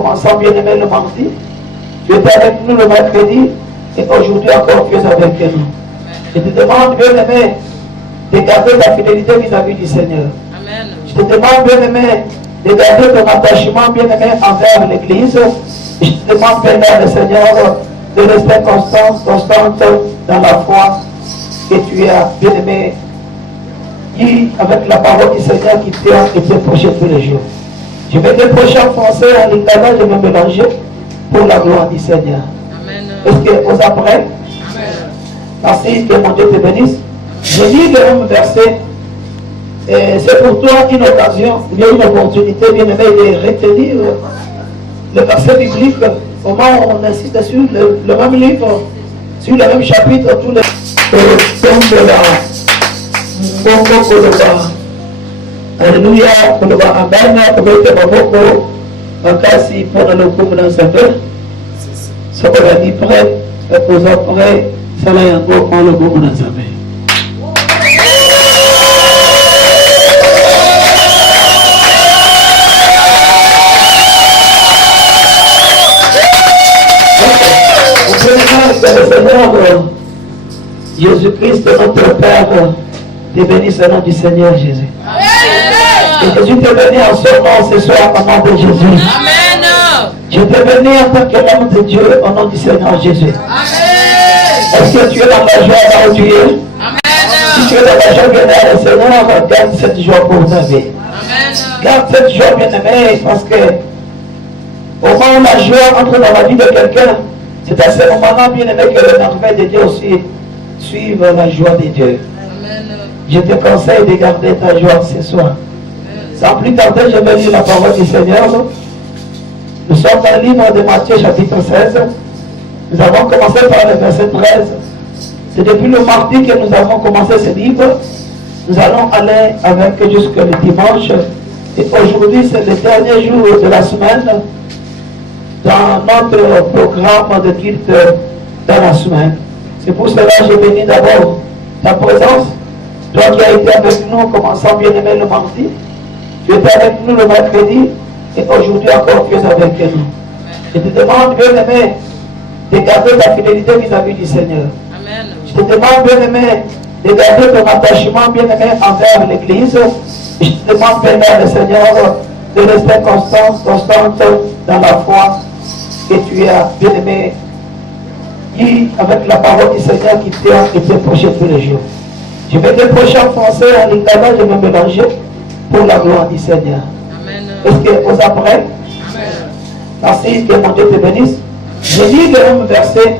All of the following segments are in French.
commençant, bien-aimé, le mardi. Tu étais avec nous le mercredi. Et aujourd'hui encore, tu es avec nous. Je te demande, bien-aimé, de garder ta fidélité vis-à-vis du Seigneur. Amen. Je te demande, bien-aimé, de garder ton attachement, bien-aimé, envers l'Église. Je te demande, Père le Seigneur, de rester constante dans la foi que tu as, bien-aimé, dit avec la parole du Seigneur qui t'a été prêchée tous les jours. Je vais te prêcher en français, en lingala, je vais mélanger pour la gloire du Seigneur. Amen. Est-ce que vous êtes prêts? Merci, que mon Dieu te bénisse. Je lis le même verset. C'est pour toi une occasion, une opportunité, bien aimé, de retenir le verset biblique. Comment on insiste sur le même livre, sur le même chapitre, tous les tombes de la Alléluia, Amen, Makasi pour le coup dans sa vie. Ce qu'on a dit prêt, aux après, ça l'a encore pour le coup dans sa vie. Le Seigneur Jésus-Christ, notre Père, te bénisse au nom du Seigneur Jésus. Amen. Et Jésus te bénit en son nom ce soir au nom de Jésus. Amen. Je te bénis en tant qu'homme de Dieu au nom du Seigneur Jésus. Amen. Est-ce que tu es dans la joie là où tu es? Amen. Si tu es dans la joie, bien-aimé, le Seigneur garde cette joie pour ta vie. Amen. Garde cette joie, bien-aimé, parce que au moment où la joie entre dans la vie de quelqu'un, c'est à ce moment-là, bien-aimé, que le merveille de Dieu aussi suive la joie de Dieu. Amen. Je te conseille de garder ta joie ce soir. Sans plus tarder, je vais lire la parole du Seigneur. Nous sommes dans le livre de Matthieu, chapitre 16. Nous avons commencé par le verset 13. C'est depuis le mardi que nous avons commencé ce livre. Nous allons aller avec jusqu'au dimanche. Et aujourd'hui, c'est le dernier jour de la semaine dans notre programme de culte dans la semaine. C'est pour cela que je bénis d'abord ta présence. Toi qui as été avec nous, commençant bien-aimé le mardi, tu étais avec nous le mercredi, et aujourd'hui encore tu es avec nous. Je te demande, bien-aimé, de garder ta fidélité vis-à-vis du Seigneur. Amen. Je te demande, bien-aimé, de garder ton attachement, bien-aimé, envers l'Église. Je te demande, Père le Seigneur, de rester constante dans la foi que tu as, bien-aimé, dit avec la parole du Seigneur qui t'a été prêchée tous les jours. Je vais te prêcher en français, en lingala, je vais mélanger pour la gloire du Seigneur. Amen. Est-ce que vous êtes prêts? Merci, que mon Dieu te bénisse. Je lis le même verset.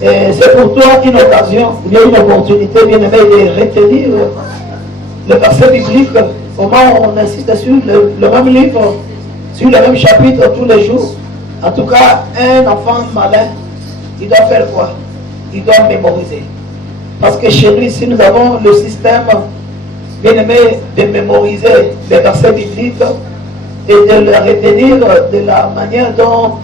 C'est pour toi une occasion, une opportunité, bien-aimé, de retenir le verset biblique. Comment on insiste sur le même livre, sur le même chapitre tous les jours. En tout cas, un enfant malin, il doit faire quoi? Il doit mémoriser. Parce que chez nous, ici, nous avons le système, bien aimé, de mémoriser les versets bibliques et de les retenir de la manière dont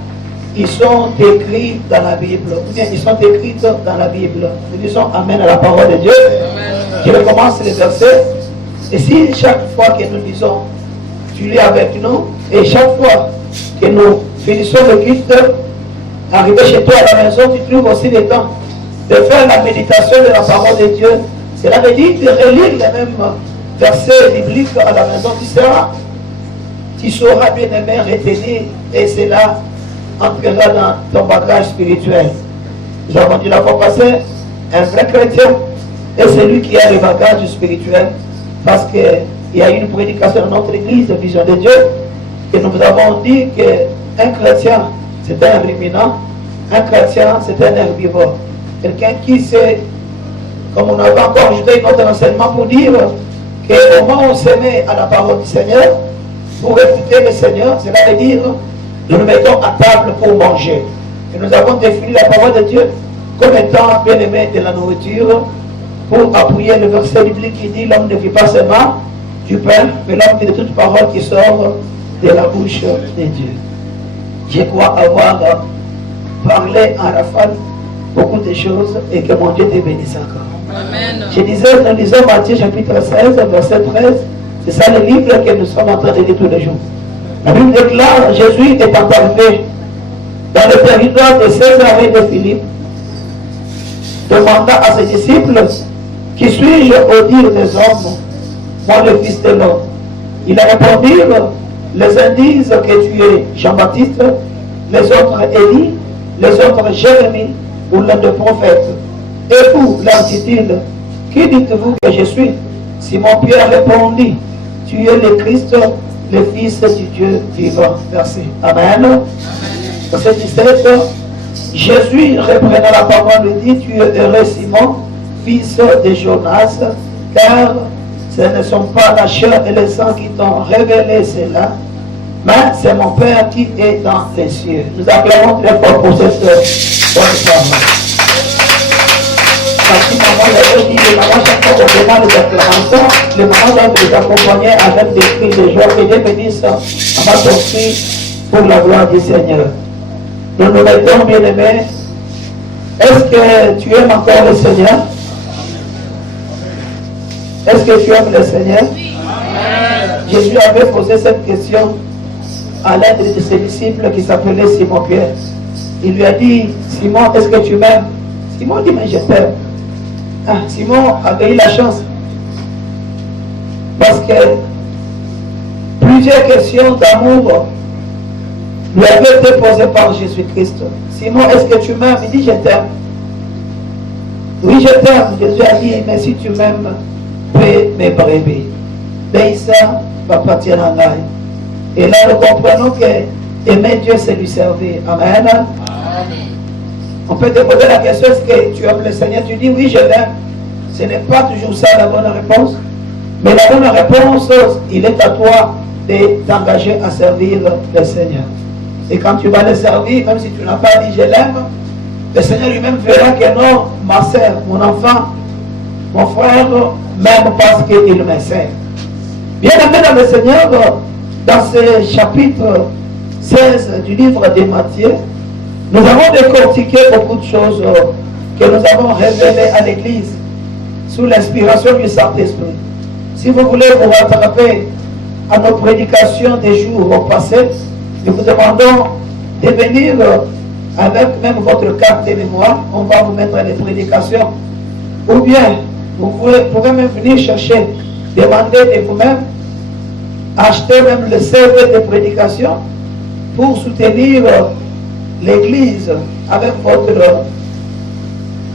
ils sont écrits dans la Bible. Ou bien ils sont écrits dans la Bible. Nous disons Amen à la parole de Dieu. Amen. Je recommence les versets. Et si chaque fois que nous disons, tu lis avec nous, et chaque fois que nous finissons le culte, arriver chez toi à la maison, tu trouves aussi le temps de faire la méditation de la parole de Dieu. Cela veut dire de relire les mêmes versets bibliques à la maison. Tu sauras bien aimer retenir, et cela entrera dans ton bagage spirituel. Nous avons dit la fois passée, un vrai chrétien est celui qui a le bagage spirituel, parce qu'il y a une prédication dans notre église de Vision de Dieu, et nous vous avons dit qu'un chrétien, c'est un ruminant, un chrétien, c'est un herbivore. Quelqu'un qui sait, comme on avait encore ajouté notre enseignement pour dire qu'au moment où on se met à la parole du Seigneur, pour écouter le Seigneur, cela veut dire nous nous mettons à table pour manger. Et nous avons défini la parole de Dieu comme étant bien aimé de la nourriture, pour appuyer le verset biblique qui dit l'homme ne vit pas seulement du pain, mais l'homme vit de toute parole qui sort de la bouche de Dieu. Je crois avoir parlé en rafale beaucoup de choses et que mon Dieu te bénisse encore. Amen. Je disais, nous lisons Matthieu chapitre 16, verset 13. C'est ça le livre que nous sommes en train de lire tous les jours. La Bible déclare, Jésus est arrivé dans le territoire de Césarée de Philippe, demanda à ses disciples, qui suis-je au dire des hommes, moi le Fils de l'homme? Il a répondu, les uns disent que tu es Jean-Baptiste, les autres Élie, les autres Jérémie ou l'un des prophètes. Et vous, leur dit-il, qui dites-vous que je suis? Simon-Pierre répondit, tu es le Christ, le Fils du Dieu vivant. Merci. Amen. Verset 17, Jésus reprenant la parole lui dit, tu es heureux Simon, fils de Jonas, car ce ne sont pas la chair et le sang qui t'ont révélé cela, mais c'est mon Père qui est dans les cieux. Nous acclamons très fort pour cette bonne parole. Merci maman, j'avais dit, les mamans chaque fois qu'on demande des acclamations, les mamans doivent nous accompagner avec des cris de joie et des bénisses à votre cri pour la gloire du Seigneur. Nous nous mettons bien aimés. Est-ce que tu aimes encore le Seigneur? Est-ce que tu aimes le Seigneur? Jésus avait posé cette question à l'un de ses disciples qui s'appelait Simon-Pierre. Il lui a dit, Simon, est-ce que tu m'aimes? Simon dit, mais je t'aime. Ah, Simon avait eu la chance. Parce que plusieurs questions d'amour lui avaient été posées par Jésus-Christ. Simon, est-ce que tu m'aimes? Il dit, je t'aime. Oui, je t'aime. Jésus a dit, mais si tu m'aimes, paie mes brebis. Ben ça va partir en aille. Et là, nous comprenons que aimer Dieu, c'est lui servir. Amen. Amen. On peut te poser la question, est-ce que tu aimes le Seigneur? Tu dis, oui, je l'aime. Ce n'est pas toujours ça la bonne réponse. Mais la bonne réponse, il est à toi de t'engager à servir le Seigneur. Et quand tu vas le servir, même si tu n'as pas dit je l'aime, le Seigneur lui-même verra que non, ma soeur, mon enfant, mon frère, même parce qu'il me sert. Bien aimé dans le Seigneur, dans ce chapitre 16 du livre de Matthieu, nous avons décortiqué beaucoup de choses que nous avons révélées à l'Église sous l'inspiration du Saint-Esprit. Si vous voulez vous rattraper à nos prédications des jours passés, nous vous demandons de venir avec même votre carte de mémoire. On va vous mettre les prédications. Ou bien, vous pouvez même venir chercher, demander de vous-même, acheter même le CV de prédication pour soutenir l'Église avec votre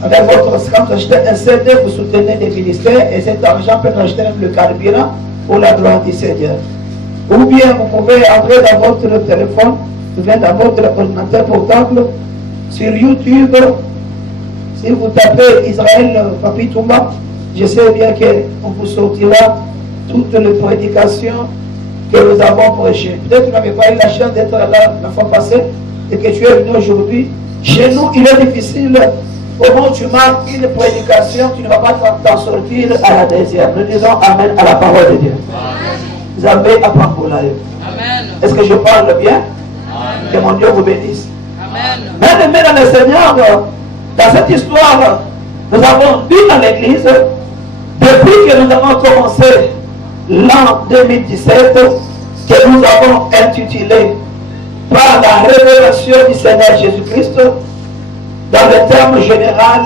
quand vous achetez un CD, vous soutenez des ministères et cet argent peut acheter même le carburant pour la gloire du Seigneur. Ou bien vous pouvez entrer dans votre téléphone, ou bien dans votre ordinateur portable, sur YouTube. Si vous tapez Israël Papi Toumba, je sais bien qu'on vous sortira toutes les prédications que nous avons prêchées. Peut-être que vous n'avez pas eu la chance d'être là la fois passée et que tu es venu aujourd'hui. Chez nous, il est difficile. Au moment où tu marques une prédication, tu ne vas pas t'en sortir à la deuxième. Nous disons Amen à la parole de Dieu. Vous avez à Amen. Est-ce que je parle bien? Amen. Que mon Dieu vous bénisse. Amen. Même dans le Seigneur, dans cette histoire, nous avons vu dans l'Église, depuis que nous avons commencé l'an 2017, que nous avons intitulé par la révélation du Seigneur Jésus-Christ, dans le terme général,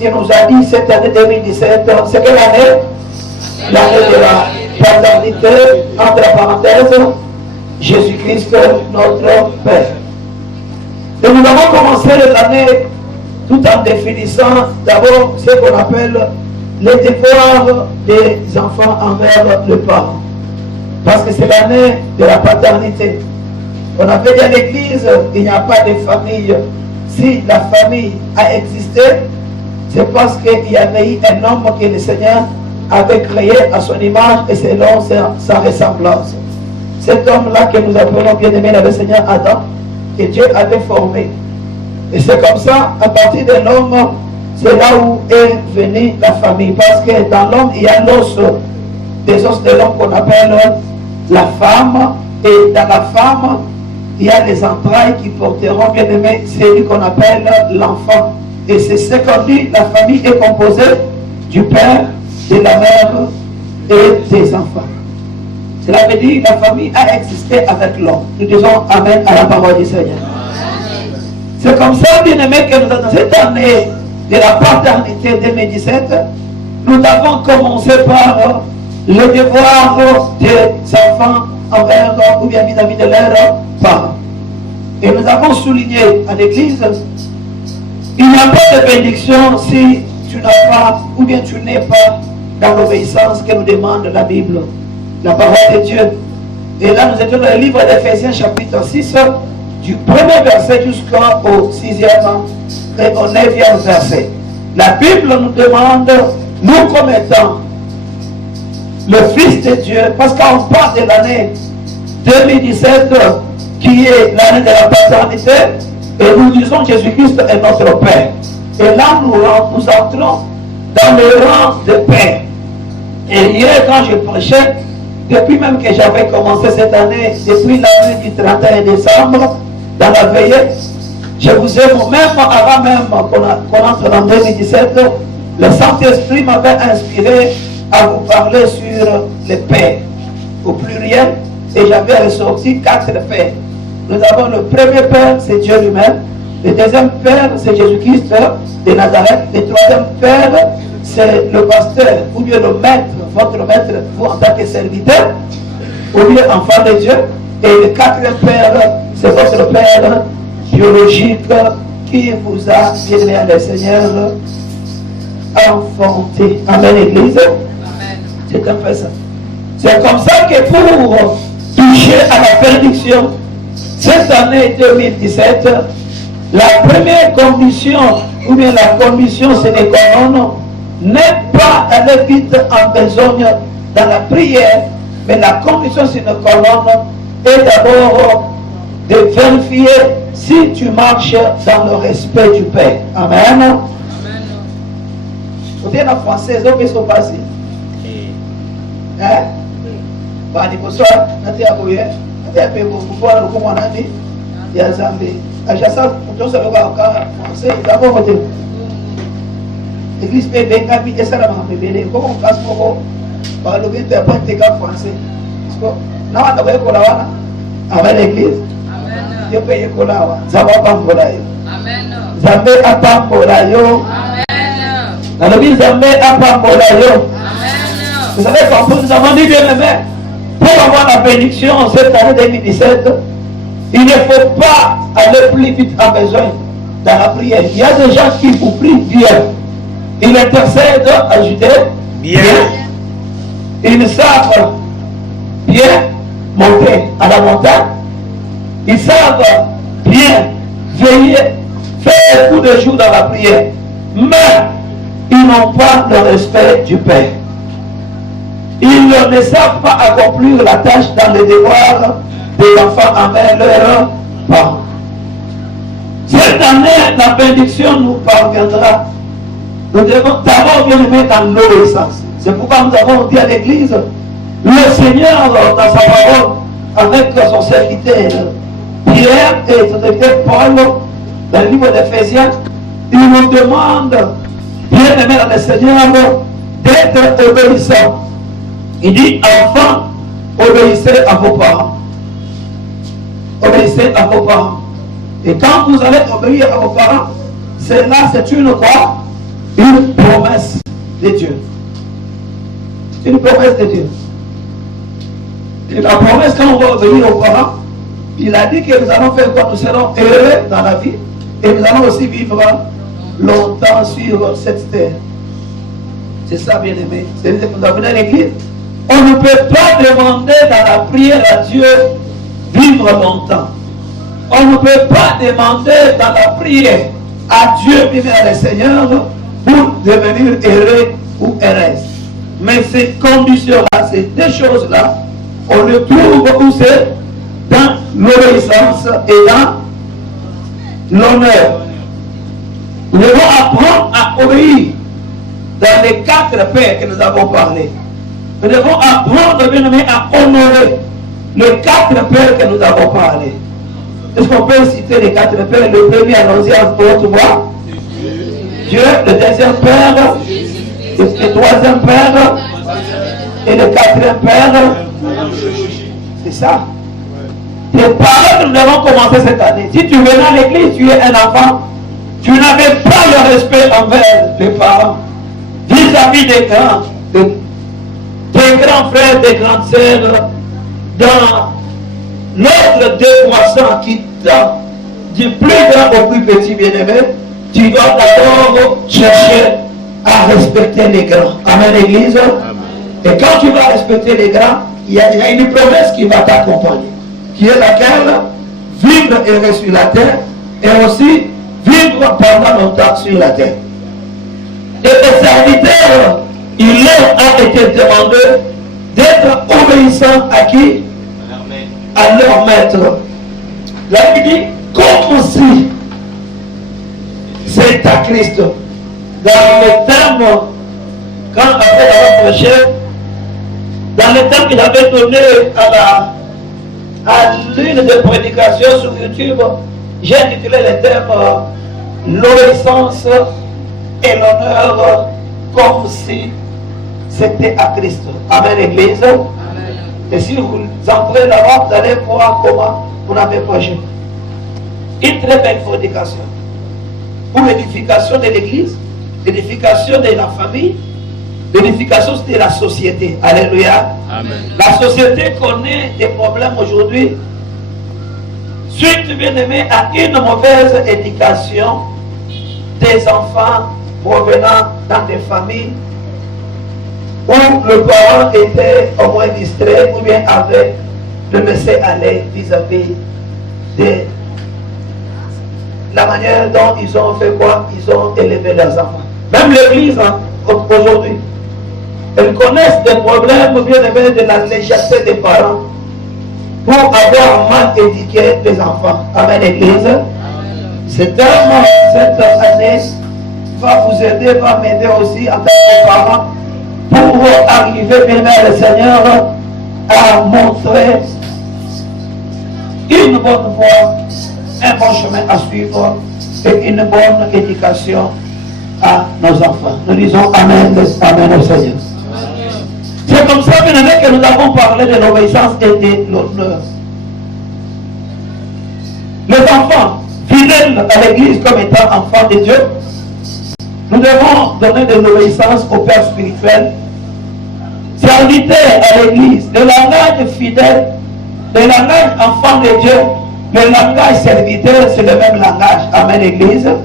il nous a dit cette année 2017, c'est quelle année? L'année de la paternité, entre parenthèses, Jésus-Christ, notre Père. Et nous avons commencé l'année tout en définissant d'abord ce qu'on appelle les devoirs des enfants envers le parent. Parce que c'est l'année de la paternité. On avait dit à l'Église, il n'y a pas de famille. Si la famille a existé, c'est parce qu'il y avait eu un homme que le Seigneur avait créé à son image et selon sa ressemblance. Cet homme-là que nous appelons bien aimé le Seigneur Adam, que Dieu avait formé. Et c'est comme ça, à partir de l'homme, c'est là où est venue la famille. Parce que dans l'homme, il y a l'os, des os de l'homme qu'on appelle la femme. Et dans la femme, il y a les entrailles qui porteront, bien aimé, celui qu'on appelle l'enfant. Et c'est ce qu'on dit, la famille est composée du père, de la mère et des enfants. Cela veut dire que la famille a existé avec l'homme. Nous disons Amen à la parole du Seigneur. C'est comme ça, bien aimé, que nous, dans cette année de la paternité 2017, nous avons commencé par le devoir des enfants envers ou bien vis-à-vis de leurs parents. Et nous avons souligné à l'église, il n'y a pas de bénédiction si tu n'as pas ou bien tu n'es pas dans l'obéissance que nous demande la Bible, la parole de Dieu. Et là, nous étions dans le livre d'Éphésiens chapitre 6, du premier verset jusqu'au 6e et au 9e verset. La Bible nous demande, nous comme étant le Fils de Dieu, parce qu'on parle de l'année 2017 qui est l'année de la paternité, et nous disons que Jésus-Christ est notre Père. Et là, nous entrons dans le rang de Père. Et hier, quand je prêchais, depuis même que j'avais commencé cette année, depuis la nuit du 31 décembre, dans la veillée, je vous ai, même avant même qu'on entre en 2017, le Saint-Esprit m'avait inspiré à vous parler sur les pères au pluriel, et j'avais ressorti 4 pères. Nous avons le premier père, c'est Dieu lui-même. Le deuxième père, c'est Jésus-Christ de Nazareth. Le troisième père, c'est le pasteur, ou bien le maître, votre maître, vous en tant que serviteur, ou bien enfant de Dieu. Et le quatrième père, c'est votre père biologique qui vous a, bien aimé le Seigneur, enfanté. Amen, Église. Amen. C'est un peu ça. C'est comme ça que pour toucher à la bénédiction, cette année 2017, la première condition, ou bien la condition sine qua non, n'est pas aller vite en besogne dans la prière, mais la condition sine qua non est d'abord de vérifier si tu marches dans le respect du Père. Amen. Amen. Vous êtes en français, vous êtes passé. Hein? Bah, il faut soit, il y a un peu de pouvoir, comme on a dit, il y a Zambé. À chaque fois, on se regarde français, d'abord, on dit, l'église peut bien et ça, là, on peut bien. Comment on passe pour par le but de prendre des gars français? Parce que, là, on a vu qu'on a avec l'église. Dieu peut y coller. Zambé a pas pour Amen. Zambé a pas pour Amen. Dans l'église, Zambé a pas pour Amen. Vous savez, quand nous avons dit bien aimé, pour avoir la bénédiction cette année 2017, il ne faut pas aller plus vite en besoin dans la prière. Il y a des gens qui vous prient bien. Ils intercèdent, ajouter bien. Ils savent bien monter à la montagne. Ils savent bien veiller, faire beaucoup de jours dans la prière. Mais ils n'ont pas le respect du Père. Ils ne savent pas accomplir la tâche dans les devoirs des enfants envers leurs parents. Cette année, la bénédiction nous parviendra. Nous devons d'abord bien aimer dans l'obéissance. C'est pourquoi nous avons dit à l'église, le Seigneur, dans sa parole, avec son serviteur Pierre et son serviteur Paul, dans le livre d'Éphésiens, il nous demande, bien aimé dans le Seigneur, d'être obéissant. Il dit, enfants, obéissez à vos parents. Obéissez à vos parents. Et quand vous allez obéir à vos parents, c'est une quoi? Une promesse de Dieu. C'est une promesse de Dieu. Et la promesse, quand on va obéir aux parents, il a dit que nous allons faire quoi? Nous serons heureux dans la vie. Et nous allons aussi vivre longtemps sur cette terre. C'est ça, bien aimé. C'est-à-dire que nous avons à l'église. On ne peut pas demander dans la prière à Dieu vivre longtemps. On ne peut pas demander dans la prière à Dieu, vivre à le Seigneur, pour devenir heureux ou heureuse. Mais ces conditions-là, ces deux choses-là, on le trouve où c'est dans l'obéissance et dans l'honneur. Nous devons apprendre à obéir dans les 4 pères que nous avons parlé. Nous devons apprendre, bien aimé, à honorer les 4 pères que nous avons parlé. Est-ce qu'on peut citer les 4 pères? Le premier, allons-y à votre voix. Dieu, le deuxième père, le troisième père, et le 4e père, C'est ça. Tes parents, nous avons commencé cette année. Si tu venais à l'église, tu es un enfant. Tu n'avais pas le respect envers les parents. Vis-à-vis des grands, des grands frères, des grandes sœurs, dans l'ordre décroissant qui tend du plus grand au plus petit bien-aimé, tu dois d'abord chercher à respecter les grands. Amen, Église. Amen. Et quand tu vas respecter les grands, il y a une promesse qui va t'accompagner, qui est laquelle? Vivre heureux sur la terre et aussi vivre pendant longtemps sur la terre. Et les serviteurs, il leur a été demandé d'être obéissants à qui? À leur maître. La Bible dit, comme si c'est à Christ. Dans les termes, quand après avoir prêché, dans les termes qu'il avait donné à l'une des prédications sur YouTube, j'ai intitulé les termes l'obéissance et l'honneur comme si c'était à Christ. Amen, Église. Amen. Et si vous entrez là-bas, vous allez voir comment on avait prêché. Une très belle prédication pour l'édification de l'Église, l'édification de la famille, l'édification de la société. Alléluia. Amen. La société connaît des problèmes aujourd'hui suite, bien aimé, à une mauvaise éducation des enfants provenant dans des familles où le parent était au moins distrait ou bien avait le laisser aller vis-à-vis de la manière dont ils ont fait quoi? Ils ont élevé leurs enfants. Même l'Église, hein, aujourd'hui, elles connaissent des problèmes bien aimés de la légèreté des parents pour avoir mal éduqué les enfants. Amen, Église. Cette année va vous aider, va m'aider aussi en tant que parent pour arriver bien à le Seigneur à montrer une bonne voie, un bon chemin à suivre et une bonne éducation à nos enfants. Nous disons Amen, Amen au Seigneur. C'est comme ça, bien aimé, que nous avons parlé de l'obéissance et de l'honneur. Les enfants, fidèles à l'Église comme étant enfants de Dieu, nous devons donner de l'obéissance au Père spirituel. Serviteurs à l'Église, le langage fidèle, le langage enfant de Dieu, le langage serviteur, c'est le même langage. Amen, Église. Amen.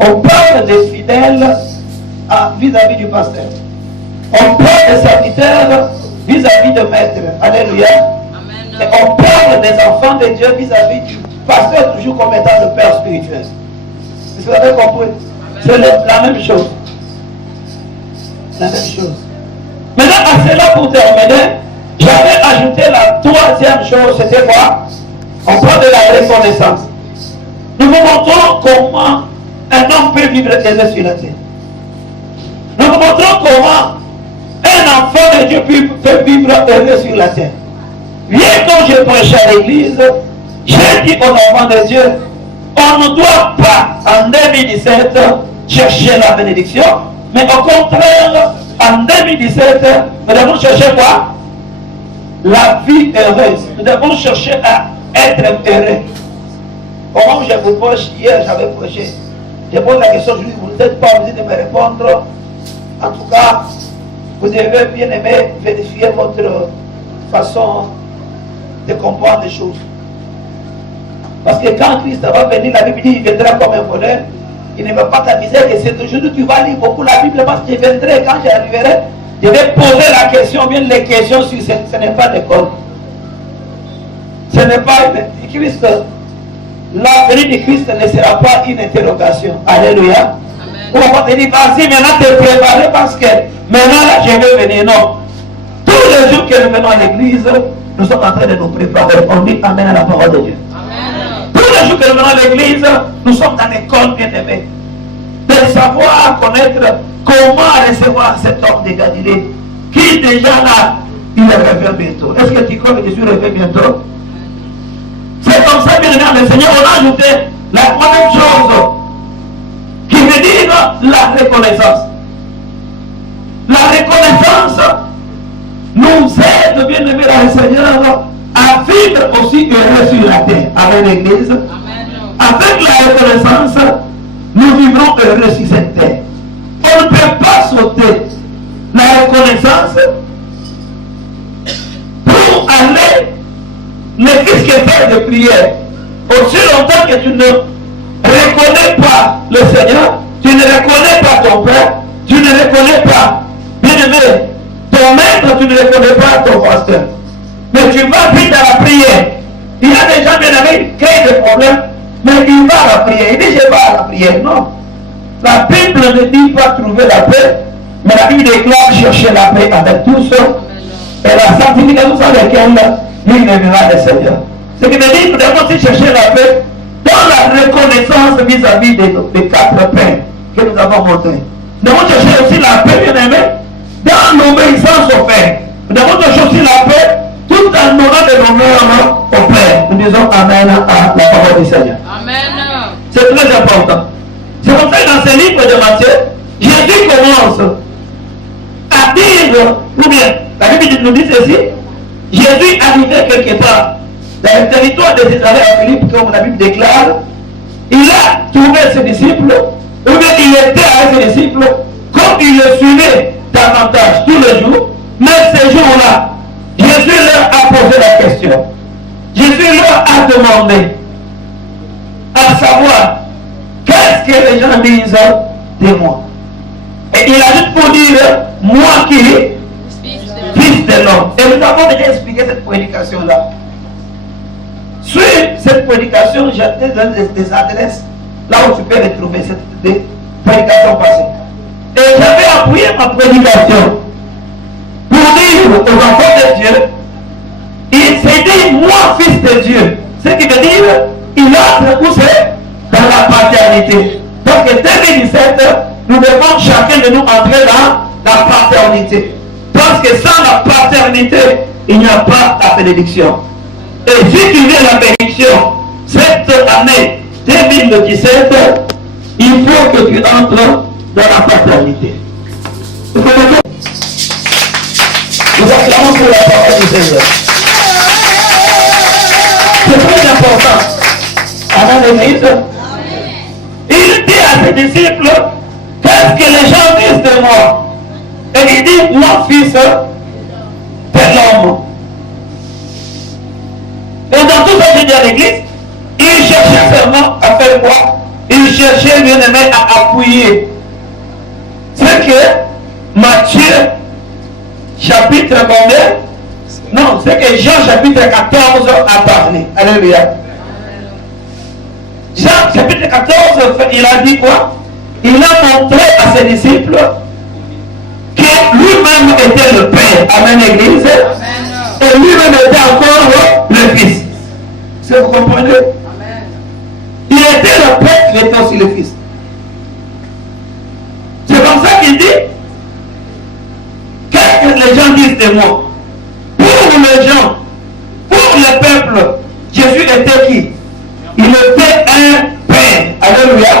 On parle des fidèles vis-à-vis du pasteur. On parle des serviteurs vis-à-vis de maître. Alléluia. Amen. Et on parle des enfants de Dieu vis-à-vis du pasteur, toujours comme étant le Père spirituel. Est-ce que vous avez compris? C'est la même chose. La même chose. Maintenant, à cela pour terminer, j'avais ajouté la troisième chose, c'était quoi? On parle de la reconnaissance. Nous vous montrons comment un homme peut vivre heureux sur la terre. Nous vous montrons comment un enfant de Dieu peut vivre heureux sur la terre. Bien quand je prêche à l'église, j'ai dit aux enfants de Dieu, on ne doit pas en 2017 chercher la bénédiction, mais au contraire, en 2017, nous devons chercher quoi? La vie heureuse. Nous devons chercher à être heureux. Au moment où je vous prêche, hier j'avais prêché, je pose la question, je dis, vous n'êtes pas obligé de me répondre. En tout cas, vous devez bien aimer vérifier votre façon de comprendre les choses. Parce que quand Christ va venir, la Bible dit, il viendra comme un voleur. Il ne va pas t'aviser que c'est aujourd'hui tu vas lire beaucoup la Bible parce que je viendrai, quand j'arriverai, je vais poser la question, bien les questions sur ce n'est pas d'école. Ce n'est pas Christ. La venue de Christ ne sera pas une interrogation. Alléluia. On va te dire, vas-y, maintenant te préparer parce que maintenant là, je vais venir. Non. Tous les jours que nous venons à l'église, nous sommes en train de nous préparer. On dit Amen à la parole de Dieu. Amen. Tous les jours que nous venons à l'église, nous sommes dans l'école bien-aimée. De savoir connaître comment recevoir cet homme de Galilée qui déjà là, il revient bientôt. Est-ce que tu crois que Jésus revient bientôt? C'est comme ça, bien aimé, le Seigneur, on a ajouté la troisième chose qui veut dire la reconnaissance. La reconnaissance nous aide, bien aimé, à Seigneur à vivre aussi heureux sur la terre. Avec l'Église. Avec la reconnaissance, nous vivrons heureux sur cette terre. On ne peut pas sauter la reconnaissance pour aller ne fût-ce que faire de prière. Aussi longtemps que tu ne reconnais pas le Seigneur, tu ne reconnais pas ton Père, tu ne reconnais pas, bien aimé, ton maître, tu ne reconnais pas ton pasteur. Mais tu vas vite à la prière. Il y a des gens, bien aimés, qui créent des problèmes, mais il va à la prière. Il dit, je vais à la prière. Non. La Bible ne dit pas trouver la paix, mais la Bible déclare chercher la paix avec tous. Et la sanctification sans laquelle il viendra le Seigneur. Ce qui veut dire que nous devons aussi chercher la paix dans la reconnaissance vis-à-vis des 4 paix que nous avons montrés. Nous devons chercher aussi la paix, bien aimé, dans l'obéissance au Père. Nous devons chercher aussi la paix tout en donnant de l'honneur au Père. Nous disons Amen à la parole du Seigneur. Amen. C'est très important. C'est comme ça que dans ce livre de Matthieu, Jésus commence à dire, ou bien, la Bible nous dit ceci, Jésus arrivait quelque part dans le territoire des Israéliens à Philippe, comme la Bible déclare, il a trouvé ses disciples, ou bien il était avec ses disciples, comme il le suivait davantage tous les jours, mais ces jours-là, Jésus leur a posé la question. Jésus leur a demandé à savoir qu'est-ce que les gens disent de moi. Et il a juste pour dire, moi qui fils de l'homme. Et nous avons déjà expliqué cette prédication-là. Sur cette prédication, j'ai des adresses là où tu peux retrouver cette prédication passée. Et j'avais appuyé ma prédication pour dire aux enfants de Dieu, il s'est dit, moi, fils de Dieu. Ce qui veut dire, il entre où c'est? Dans la paternité. Donc, en 2017, nous devons chacun de nous entrer dans la paternité. Parce que sans la paternité, il n'y a pas la bénédiction. Et si tu veux la bénédiction, cette année 2017, il faut que tu entres dans la paternité. Nous acclamons pour la parole du Seigneur. C'est très important. Avant l'église, il dit à ses disciples, qu'est-ce que les gens disent de moi? Et il dit, moi, fils de l'homme. Et dans tout ce qu'il dit à l'église, il cherchait seulement à faire quoi? Il cherchait, bien aimé, à appuyer. C'est que Matthieu, chapitre combien? Non, c'est que Jean, chapitre 14, a parlé. Alléluia. Jean, chapitre 14, il a dit quoi? Il a montré à ses disciples que lui-même était le Père. Amen, l'église. Et lui-même était encore le Fils. Vous comprenez? Amen. Il était le Père, il était aussi le Fils. C'est comme ça qu'il dit, qu'est-ce que les gens disent de moi? Pour les gens, pour le peuple, Jésus était qui? Il était un Père. Alléluia.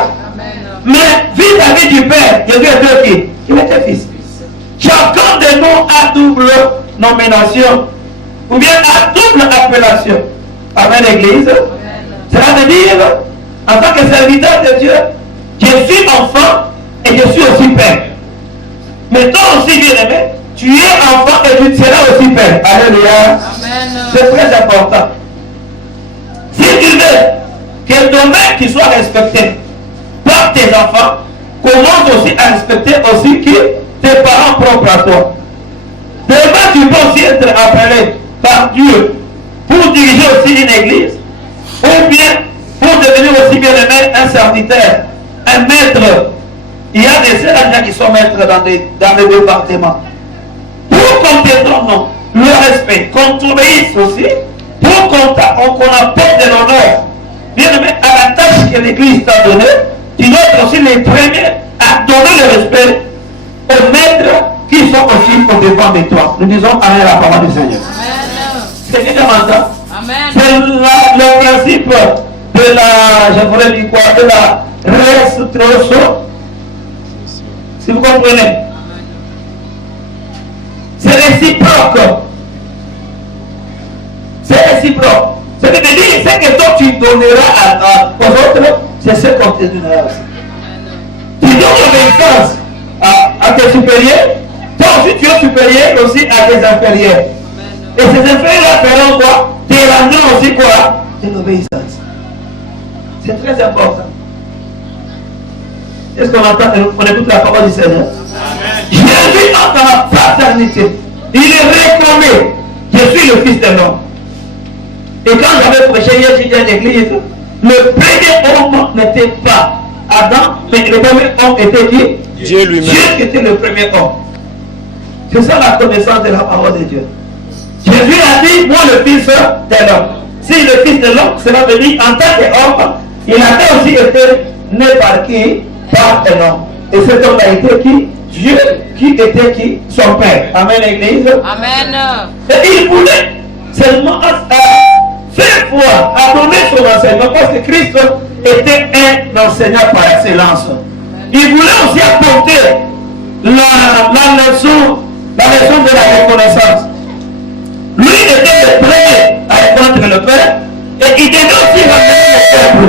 Mais vis-à-vis du Père, Jésus était qui? Il était Fils. Chacun de nous a double nomination, ou bien a double appellation. Amen, l'église. Cela veut dire, en tant que serviteur de Dieu, je suis enfant et je suis aussi Père. Mais toi aussi, bien aimé, tu es enfant et tu seras aussi Père. Alléluia. C'est très important. Si tu veux que ton mère qui soit respecté par tes enfants, commence aussi à respecter aussi qui tes parents propres à toi. Demain, tu peux aussi être appelé par Dieu pour diriger aussi une église, ou bien pour devenir aussi bien aimé un serviteur, un maître. Il y a des gens qui sont maîtres dans les départements. Pour qu'on te donne le respect, qu'on t'obéisse aussi, pour qu'on apporte de l'honneur, bien aimé, à la tâche que l'église t'a donnée, tu dois être aussi les premiers à donner le respect aux maîtres qui sont aussi au devant de toi. Nous disons Amen à la parole du Seigneur. C'est que demande. C'est le principe de la, je voulais dire quoi, de la restitution. Si vous comprenez. C'est réciproque. c'est réciproque. Ce que veut dire, c'est que toi tu donneras aux autres, c'est ce qu'on te donnera aussi. Tu donnes l'obéissance à tes supérieurs, toi aussi tu es supérieur aussi à tes inférieurs. Et ces inférieurs feront quoi? Te rendront aussi quoi? De l'obéissance. C'est très important. Est-ce qu'on entend, on écoute la parole du Seigneur? Jésus entre dans la fraternité. Il reconnaît, je suis le Fils de l'homme. Et quand j'avais prêché hier, j'ai dit à l'église, le premier homme n'était pas Adam, mais le premier homme était qui? Dieu lui-même. Dieu qui était le premier homme. C'est ça la connaissance de la parole de Dieu. Jésus a dit, moi le Fils de l'homme. Si le Fils de l'homme, cela veut dire en tant qu'homme, il avait aussi été né par qui? Par un homme. Et cet homme a été qui? Dieu, qui était qui? Son Père. Amen, l'église. Amen. Et il voulait seulement faire foi, à donner son enseignement, parce que Christ était un enseignant par excellence. Il voulait aussi apporter la leçon de la reconnaissance. Lui était le premier à reconnaître le Père, et il devait aussi ramener le peuple,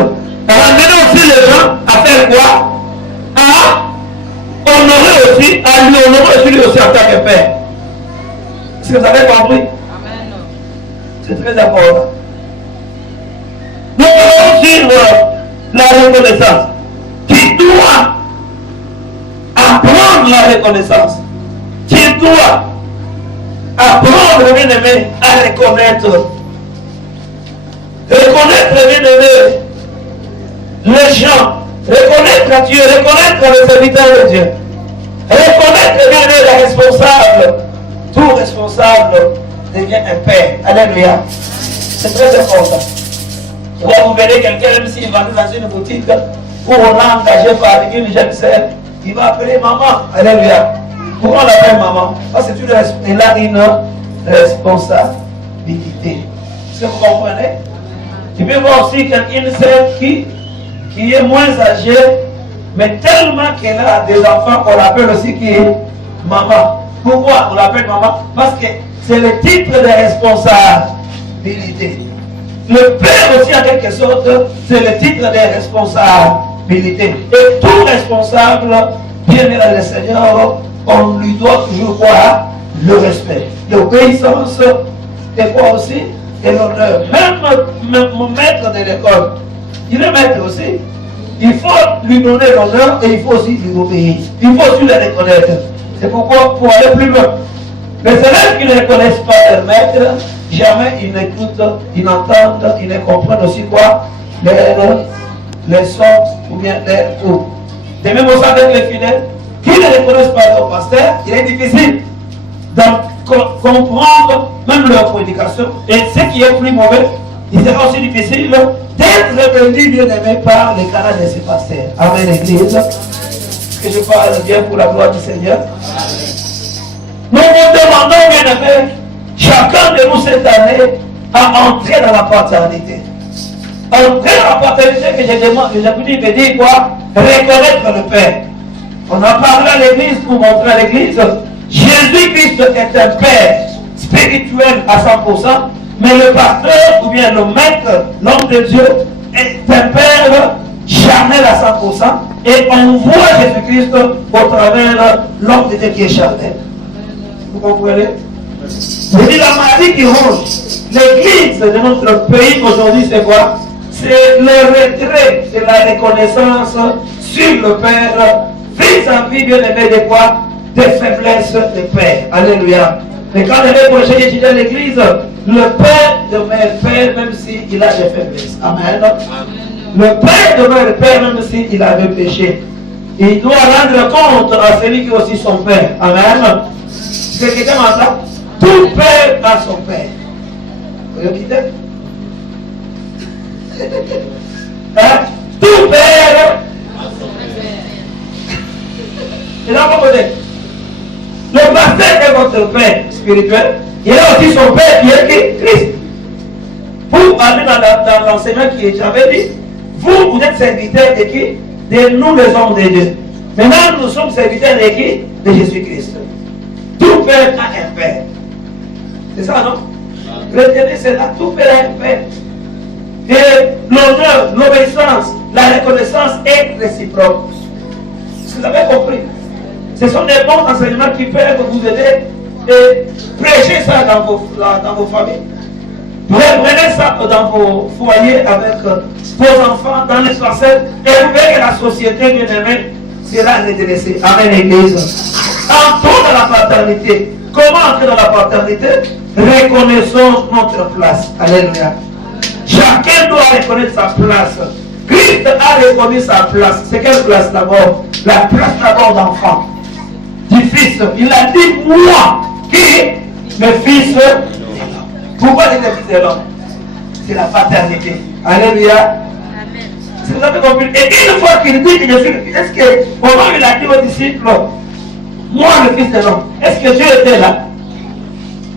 ramener aussi les gens à faire quoi? À honorer aussi, à lui honorer aussi lui aussi en tant que Père. Est-ce que vous avez compris? Amen. C'est très important. Nous allons suivre la reconnaissance. Tu dois apprendre la reconnaissance. Tu dois apprendre, bien aimé, à reconnaître. Reconnaître, bien aimé, les gens. Reconnaître Dieu, reconnaître le serviteur de Dieu. Reconnaître, bien aimé, les responsables. Tout responsable devient un père. Alléluia. C'est très important. Quand vous verrez quelqu'un, même s'il va dans une boutique où on a engagé par une jeune sœur, il va appeler maman. Alléluia. Pourquoi on l'appelle maman? Parce que il a une responsabilité. Est-ce que vous comprenez? Tu peux voir aussi une sœur qui est moins âgée, mais tellement qu'elle a des enfants, on l'appelle aussi qui est maman. Pourquoi on l'appelle maman? Parce que c'est le titre de responsabilité. Le père aussi, en quelque sorte, c'est le titre de responsabilité. Et tout responsable, bien aimé le Seigneur, on lui doit toujours quoi? Le respect, l'obéissance, et quoi aussi? Et l'honneur. Même mon maître de l'école, il est maître aussi. Il faut lui donner l'honneur et il faut aussi lui obéir. Il faut aussi le reconnaître. C'est pourquoi, pour aller plus loin, les élèves qui ne reconnaissent pas leur maître, jamais ils n'écoutent, ils n'entendent, ils ne comprennent aussi quoi? Les sons ou bien les cours. De même aussi avec les fidèles, qui ne reconnaissent pas leur pasteur, il est difficile de comprendre même leur prédication. Et ce qui est plus mauvais, il sera aussi difficile d'être béni, bien aimé par les canaux de ces pasteurs. Amen, l'église. Que je parle bien pour la gloire du Seigneur. Nous vous demandons, bien aimé, chacun de nous cette année à entrer dans la paternité. Entrer dans la paternité que je demande, je vous dis, veut dire quoi? Reconnaître le Père. On a parlé à l'église pour montrer à l'église. Jésus-Christ est un Père spirituel à 100%, mais le pasteur ou bien le maître, l'homme de Dieu, est un Père charnel à 100%, et on voit Jésus-Christ au travers l'homme de Dieu qui est charnel. Vous comprenez? Je dis la maladie qui ronge l'église de notre pays aujourd'hui, c'est quoi? C'est le retrait de la reconnaissance sur le Père vis-à-vis, bien aimé, de quoi? Des faiblesses de Père. Alléluia. Et quand on est prochain étudier à l'église, le Père demeure Père même s'il a des faiblesses. Amen. Le Père demeure le Père même s'il avait péché. Il doit rendre compte à celui qui est aussi son Père. Amen. C'est quelqu'un m'entend? Tout Père a son Père. Vous voyez qui hein? Tout Père a son Père. Et là, vous voyez, le pasteur est votre Père spirituel. Il a aussi son Père qui est qui? Christ. Pour aller dans l'enseignement que j'avais dit, vous êtes serviteurs de qui? De nous les hommes de Dieu. Maintenant, nous sommes serviteurs de qui? De Jésus-Christ. Tout Père a un Père. C'est ça, non? Retenez cela, tout fait un fait. Et l'honneur, l'obéissance, la reconnaissance est réciproque. Vous avez compris? Ce sont des bons enseignements qui peuvent vous aider et prêchez ça dans vos familles. Prenez ça dans vos foyers avec vos enfants, dans les soirées, et vous verrez que la société bien aimée sera redressée. Amen, Église. Entrons dans la paternité. Comment entrer dans la paternité? Reconnaissons notre place. Alléluia. Chacun doit reconnaître sa place. Christ a reconnu sa place. C'est quelle place d'abord? La place d'abord d'enfant, du fils. Il a dit, moi, qui? Mes fils. Pourquoi il est fils de l'homme? C'est la paternité. Alléluia. Si vous avez compris. Et une fois qu'il dit que je suis, est-ce que, au moment où il a dit aux disciples, moi le fils de l'homme, est-ce que Dieu était là?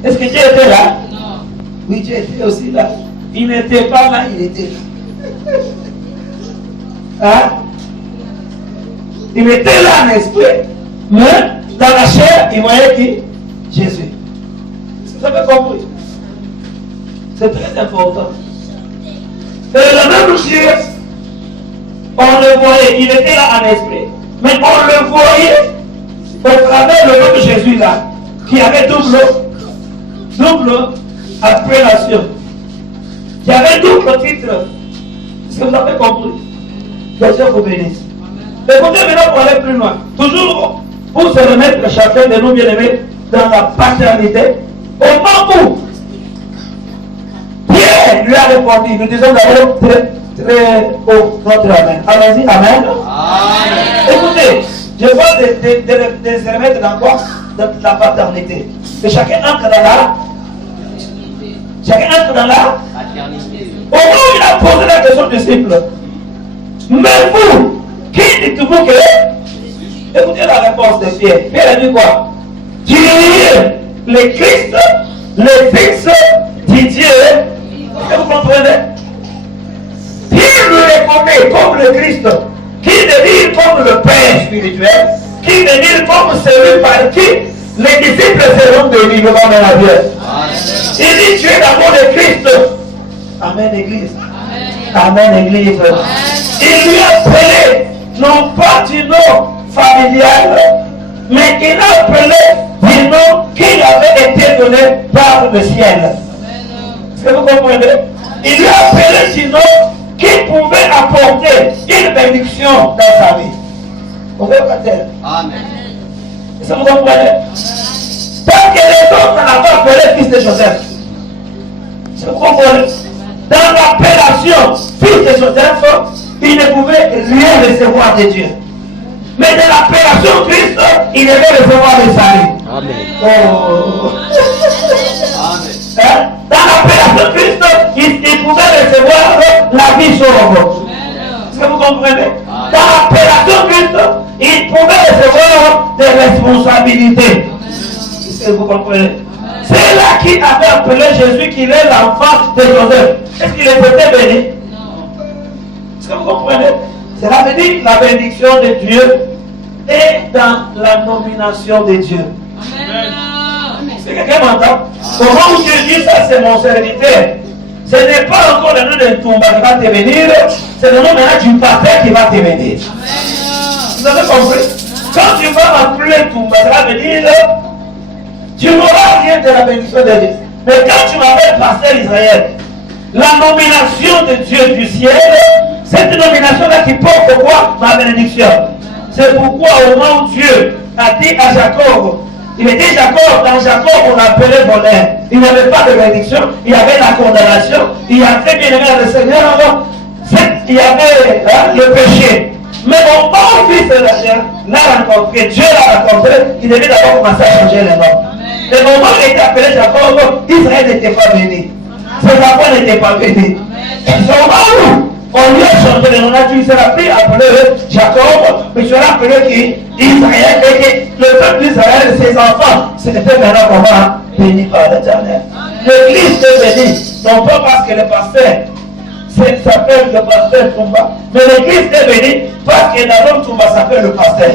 Est-ce que Dieu était là? Non. Oui, Dieu était aussi là. Il n'était pas là, il était là. Hein? Il était là en esprit, mais dans la chair, il voyait qui? Jésus. Vous avez compris? C'est très important. Et le même Dieu, on le voyait, il était là en esprit, mais on le voyait au travers le nom de Jésus là, qui avait double appellation, qui avait double titre. Est-ce que vous avez compris? Que Dieu vous bénisse. Écoutez maintenant pour aller plus loin. Toujours pour se remettre chacun de nous bien-aimés dans la paternité. Au moment où Pierre lui a répondu, nous disons d'abord très haut notre Amen. Allons-y, Amen. Amen. Écoutez, je veux des se remettre dans quoi? Dans la paternité. Que chacun entre dans la paternité. Au moment où il a posé la question du disciple, mais vous, qui dites-vous que? Écoutez la réponse de Pierre. Pierre a dit quoi? Tu es le Christ, le Fils de Dieu. Est-ce que vous comprenez? Pierre le reconnaît comme le Christ, qui devient comme le Père spirituel, qui devient comme celui par qui les disciples seront bénis devant la Dieu. Il dit tu es d'abord le Christ. Amen, Église. Amen, Église. Il lui a appelé, non pas du nom familial, mais il a appelé du nom qui avait été donné par le ciel. Est-ce que vous comprenez? Il lui a appelé du nom qui pouvait apporter une bénédiction dans sa vie. Vous voyez pas tel? Amen. Est-ce que vous comprenez? Tant que les autres n'ont pas appelé fils de Joseph. Est-ce que vous comprenez? Dans l'appellation fils de Joseph, il ne pouvait rien recevoir de Dieu. Mais dans l'appellation Christ, il devait recevoir le salut. Amen. Oh. Amen. Hein? Dans l'appellation Christ, il pouvait recevoir la vie sauve. Est-ce que vous comprenez? Dans l'appellation Christ, il pouvait recevoir des responsabilités. Est-ce que vous comprenez? C'est là qu'il avait appelé Jésus qu'il est l'enfant de Joseph. Est-ce qu'il était béni? Non. Est-ce que vous comprenez? Cela veut dire la bénédiction de Dieu est dans la nomination de Dieu. Amen. Est-ce que quelqu'un m'entend? Au moment où Dieu dit ça, c'est mon serviteur. Ce n'est pas encore le nom de Toumba qui va te bénir, c'est le nom maintenant du pasteur qui va te bénir. Vous avez compris? Quand tu vas m'appeler Toumba, ça veut dire tu n'auras rien de la bénédiction de Dieu. Mais quand tu m'appelles pasteur Israël, la nomination de Dieu du ciel, cette nomination-là qui porte quoi? Ma bénédiction. C'est pourquoi au moment où Dieu a dit à Jacob, il était Jacob, dans Jacob on l'appelait voleur. Il n'avait pas de bénédiction, il y avait la condamnation, il y avait bien aimé le Seigneur, il y avait le péché. Mais au moment où Christ l'a rencontré, Dieu l'a rencontré, il devait d'abord commencer à changer les noms. Le moment où il était appelé Jacob, Israël n'était pas béni. Ses enfants n'étaient pas bénis. C'est au moment où on lui a changé le nom, tu seras plus appelé Jacob, mais tu seras appelé qui? Israël, et que le peuple d'Israël, ses enfants, c'était maintenant comment? Béni par l'Éternel. L'église est bénie, non pas parce que le pasteur s'appelle le pasteur Toumba, mais l'église est bénie parce que l'homme Toumba s'appelle le pasteur.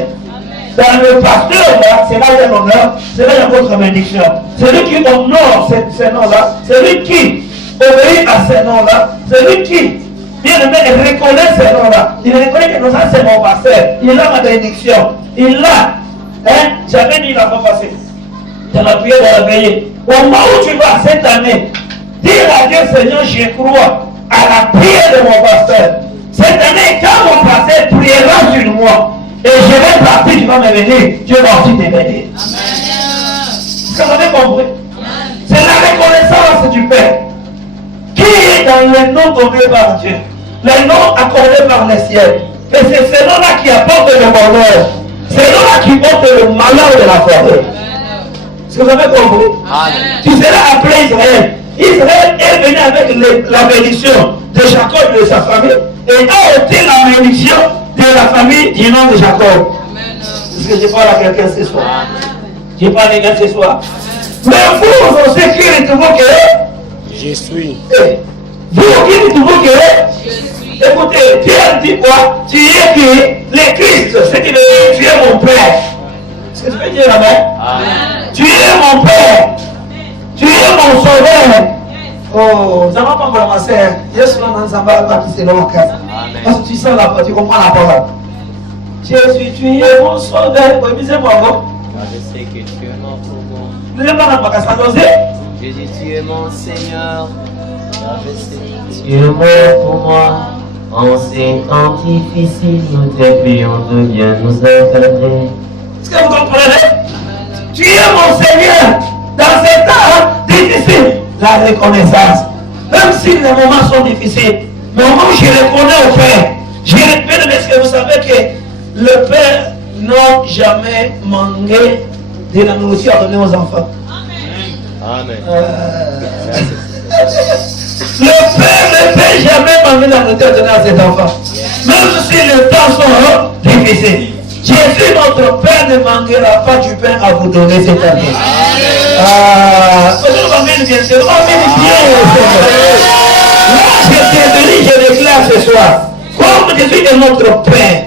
Dans le pasteur, là, c'est là où il y a l'honneur, c'est là où il y a votre bénédiction. Celui qui honore ces noms-là, celui qui obéit à ces noms-là, celui qui, bien aimé, reconnaît ces noms-là. Il reconnaît que non, ça c'est mon pasteur. Il a ma bénédiction. Il a, hein, j'avais dit la fois passée, dans la prière de la veillée. Au moment où tu vas cette année, dis à Dieu, Seigneur, je crois à la prière de mon pasteur. Cette année, quand mon pasteur priera sur moi, et je vais partir, tu vas me venir, Dieu va aussi te bénir. Est-ce que vous avez compris? C'est la reconnaissance du Père qui est dans les noms donnés par Dieu, les noms accordés par les ciels. Et c'est ces noms-là qui apportent le bonheur, ces noms-là qui portent le malheur de la forêt. Est-ce que vous avez compris? Tu seras appelé Israël. Israël est venu avec la bénédiction de Jacob et de sa famille et a ôté la bénédiction de la famille du nom de Jacob. Est-ce que je parle à quelqu'un ce soir? Je parle à quelqu'un ce soir. Mais vous aussi qui dites-vous que je suis. Vous qui dites-vous que je suis. Écoutez, Dieu dit quoi? Tu es qui? Le Christ. C'est qui veut dire tu es mon Père. Est-ce que tu peux dire amen? Tu es mon Père. Tu es mon sauveur. Oh, ça va pas commencer. Je suis dans un bar qui c'est long. Parce que tu sens la parole, tu comprends la parole. Jésus, tu es mon sauveur. Oui, c'est moi. Je sais que tu es mort pour moi. Nous n'avons pas qu'à s'annoncer. Jésus, tu es mon Seigneur. Je sais que tu es mort pour moi. En ces temps difficiles, nous te prions de bien nous encadrer. Est-ce que vous comprenez? Tu es mon Seigneur. Dans ces temps difficiles, la reconnaissance. Même si les moments sont difficiles, mais au moment où je reconnais au Père, je reconnais, est-ce que vous savez que le Père n'a jamais manqué de la nourriture à donner aux enfants? Amen. Le Père ne peut jamais manquer de la nourriture à donner à ses enfants. Même si les temps sont difficiles. Jésus, notre Père, ne manquera pas du pain à vous donner cette année. Peut-être on va bien bien. Là, je déclare ce soir, comme Jésus est notre Père,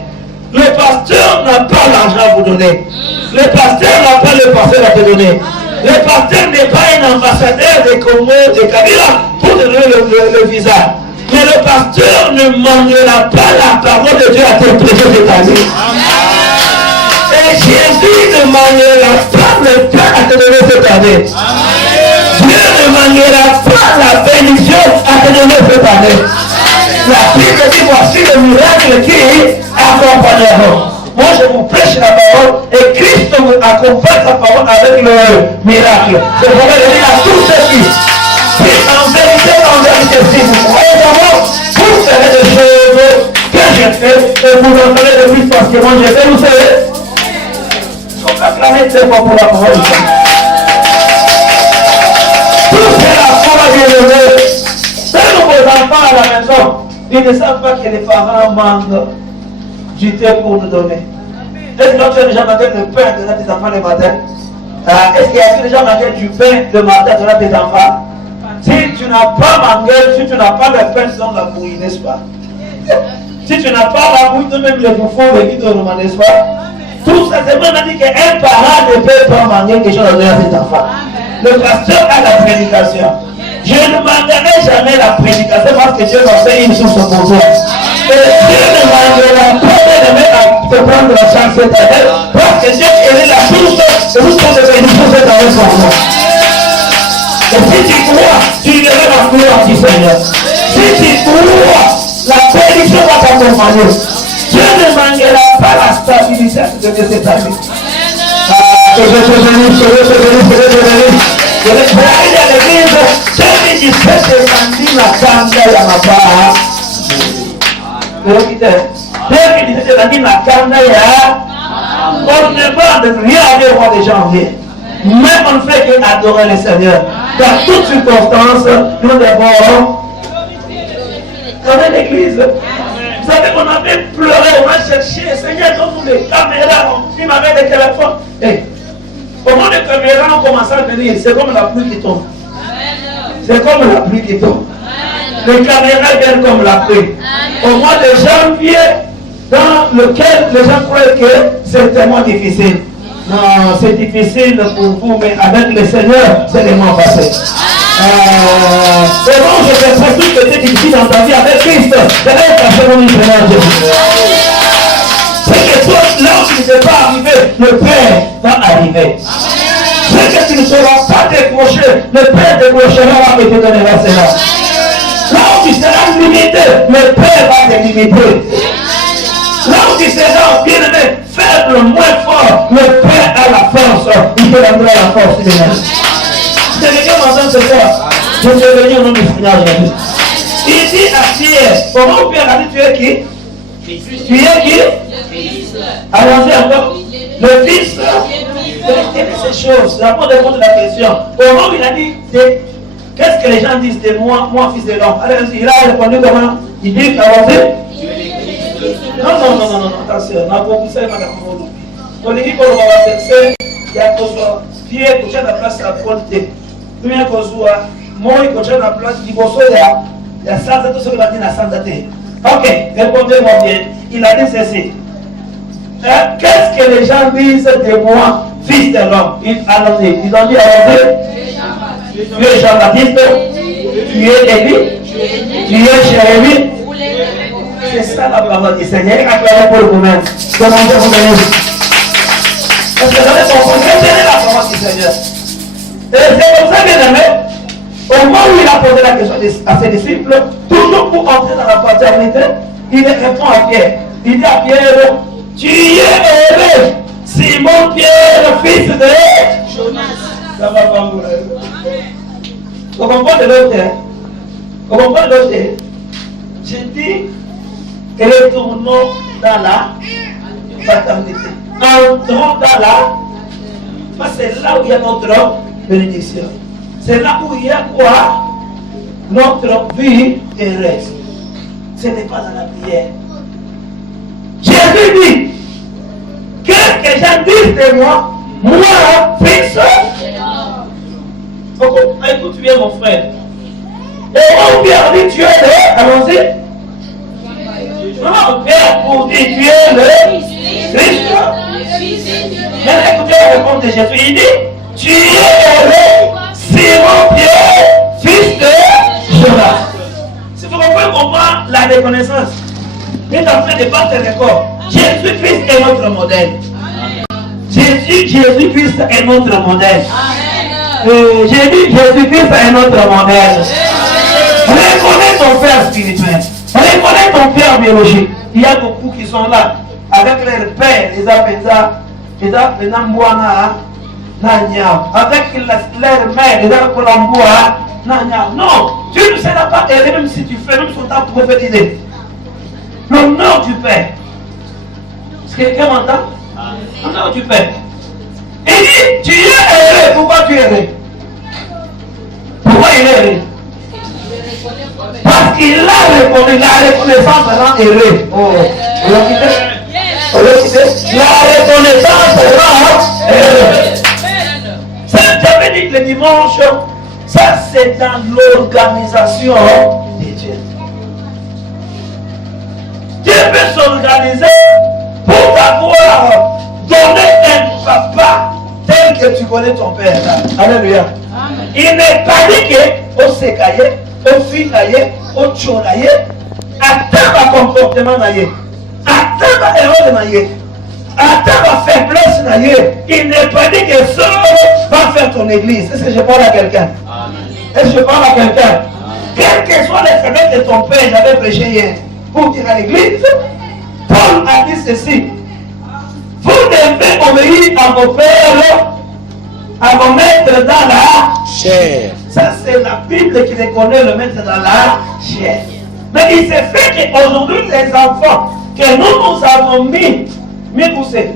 le pasteur n'a pas l'argent à vous donner. Le pasteur n'a pas le pasteur à te donner. Le pasteur n'est pas un ambassadeur de Congo, de Kabila, pour te donner le visa. Mais le pasteur ne manquera pas la parole de Dieu à te prêcher cette année. Et Jésus ne manquera pas le pain à te donner cette année. Dieu ne manquera pas la bénédiction à te donner cette année. La Bible dit voici le miracle qui accompagneront. Moi je vous prêche la parole et Christ vous accompagne la parole avec le miracle. Je voudrais le dire à tous ceux qui, en vérité, si vous croyez d'abord, vous ferez des choses que je fais et vous entendrez le plus parce que moi je fais, vous savez. On va clamer très fort pour la parole. Tout c'est la foi bien-aimée. Même vos enfants à la maison, ils ne savent pas que les parents manquent du thé pour nous donner. Est-ce que tu as déjà mangé le pain de tes enfants le matin? Est-ce qu'il y a déjà mangé du pain le matin de tes enfants? Si tu n'as pas mangé, si tu n'as pas le pain, c'est la bouillie, n'est-ce pas? Si tu n'as pas la bouillie, même les bouffons, les guides, n'est-ce pas? Tout ça, c'est même dit qu'un parent ne peut pas manger quelque chose à donner à ses enfants. Le pasteur a la prédication. Je ne manquerai jamais la prédication parce que Dieu m'a fait une source pour toi. Et Dieu ne manquera pas de te prendre la chance cette année parce que Dieu est la source de bénédiction cette année pour toi. Et si tu crois, tu verras la gloire du Seigneur. Si tu crois, la bénédiction va t'accompagner. Dieu ne manquera pas la stabilité de cette année. Que je te bénisse, que je te bénisse, que je te bénisse. Je vais aller à l'église, 2017, je la canda ya mapa. 2017, je la canda ya. On ne demande rien à voir des janvier. Même on ne fait qu'adorer le Seigneur. Dans toutes circonstances, nous devons connaître l'église. Vous savez, on avait pleuré, on a cherché, Seigneur, donne-nous des caméras, il m'avait des téléphones. Hey, au moment des caméras ont commencé à venir, c'est comme la pluie qui tombe. C'est comme la pluie qui tombe. Les caméras viennent comme la pluie. Au mois de janvier, dans lequel les gens croient que c'est tellement difficile. Non, c'est difficile pour vous, mais avec le Seigneur, c'est tellement facile. Et bon, je fais presque tout ce qui est difficile dans ta vie avec Christ. C'est là que mon Seigneur Jésus. C'est que toi, là où tu ne peux pas arriver, le Père va arriver. C'est que tu ne seras pas décroché, le Père décrochera et te donnera cela. Là où tu seras limité, le Père va te limiter. Là où tu seras bien aimé, faible, moins fort, le Père a la force. Il te donnera la force. C'est quelqu'un m'entend ce soir. Je suis venu au nom du Seigneur Jésus. Il dit à Pierre, comment Pierre a dit, tu es qui? Tu es qui? Allons-y encore. Le Fils. Quelle est ces choses? La bonne réponse de la question. Comment il a dit, qu'est-ce que les gens disent de moi, moi fils de l'homme? Allez-y, il a répondu comment? Il dit, allons-y. Non, attention. Ma proposition est madame Moulou. On dit qu'on va verser, il y a besoin. Pierre, il y a la place à la qualité. Il y a besoin. Moi, il y a la place, il y a ça, tout ce qu'il a dit dans la santé. Ok, répondez-moi bien. Il a dit ceci. Qu'est-ce que les gens disent de moi, fils de l'homme? Allons-y. Ils ont dit, allons-y. Tu es Jean-Baptiste. Tu es Élie. Tu es Jérémie. C'est ça la parole du Seigneur. Acclamez pour vous-même. Demandez-vous bénéfice. Parce que vous allez comprendre, retenez la parole du Seigneur. Et c'est comme ça, bien aimé, au moment où il a posé la question à ses disciples, toujours pour entrer dans la paternité, il répond à Pierre. Il dit à Pierre, tu es heureux, Simon Pierre, fils de Jonas. Ça va pas mourir. Vous comprenez l'autre? Vous comprenez l'autre? J'ai dit, retournons dans la paternité. Entrons dans la. C'est là où il y a notre bénédiction. C'est là où il y a quoi? Notre vie heureuse. Ce n'est pas dans la prière. Jésus dit, qu'est-ce que les gens disent de moi? Moi, fils. Écoute bien mon frère. Et mon Père dit, tu es le. Allons-y. Non, Père pour dire, tu es le Christ. Mais écoutez la réponse de Jésus. Il dit, tu es le Simon Pierre, fils de Jonas. Si vous pouvez comprendre la reconnaissance, il est en train de battre le record. Jésus-Christ est notre modèle. Jésus-Christ est notre modèle. Jésus-Christ est notre modèle. Reconnais ton père spirituel. Reconnais ton père biologique. Il y a beaucoup qui sont là avec leur père, les apézas, les namboana, avec leur mère, les apolamboa, non, tu ne seras pas aidé même si tu fais, même son temps prophétisé. Le nom du Père. Est-ce que quelqu'un m'entend? Le nom du Père. Il dit, tu es heureux. Pourquoi tu es heureux? Pourquoi il est heureux? Parce qu'il a reconnu, la reconnaissance rend heureux. La reconnaissance rend heureux. Ça, j'avais dit que le dimanche, ça c'est dans l'organisation de Dieu. Dieu peut s'organiser pour t'avoir donné un papa tel que tu connais ton père. Alléluia. Amen. Il n'est pas dit que au sécaillé, au finaillé, au tchonaillé, attends ma comportement naillé, attends ma erreur naillé, attends ma faiblesse naillé. Il n'est pas dit que ça va faire ton église. Est-ce que je parle à quelqu'un? Est-ce que je parle à quelqu'un? Quelles que soient les faiblesses de ton père, j'avais prêché hier pour dire à l'église, Paul a dit ceci. Vous devez obéir à vos pères, à vos maîtres dans la chair. Ça, c'est la Bible qui reconnaît le maître dans la chair. Mais il s'est fait qu'aujourd'hui, les enfants que nous avons mis où c'est?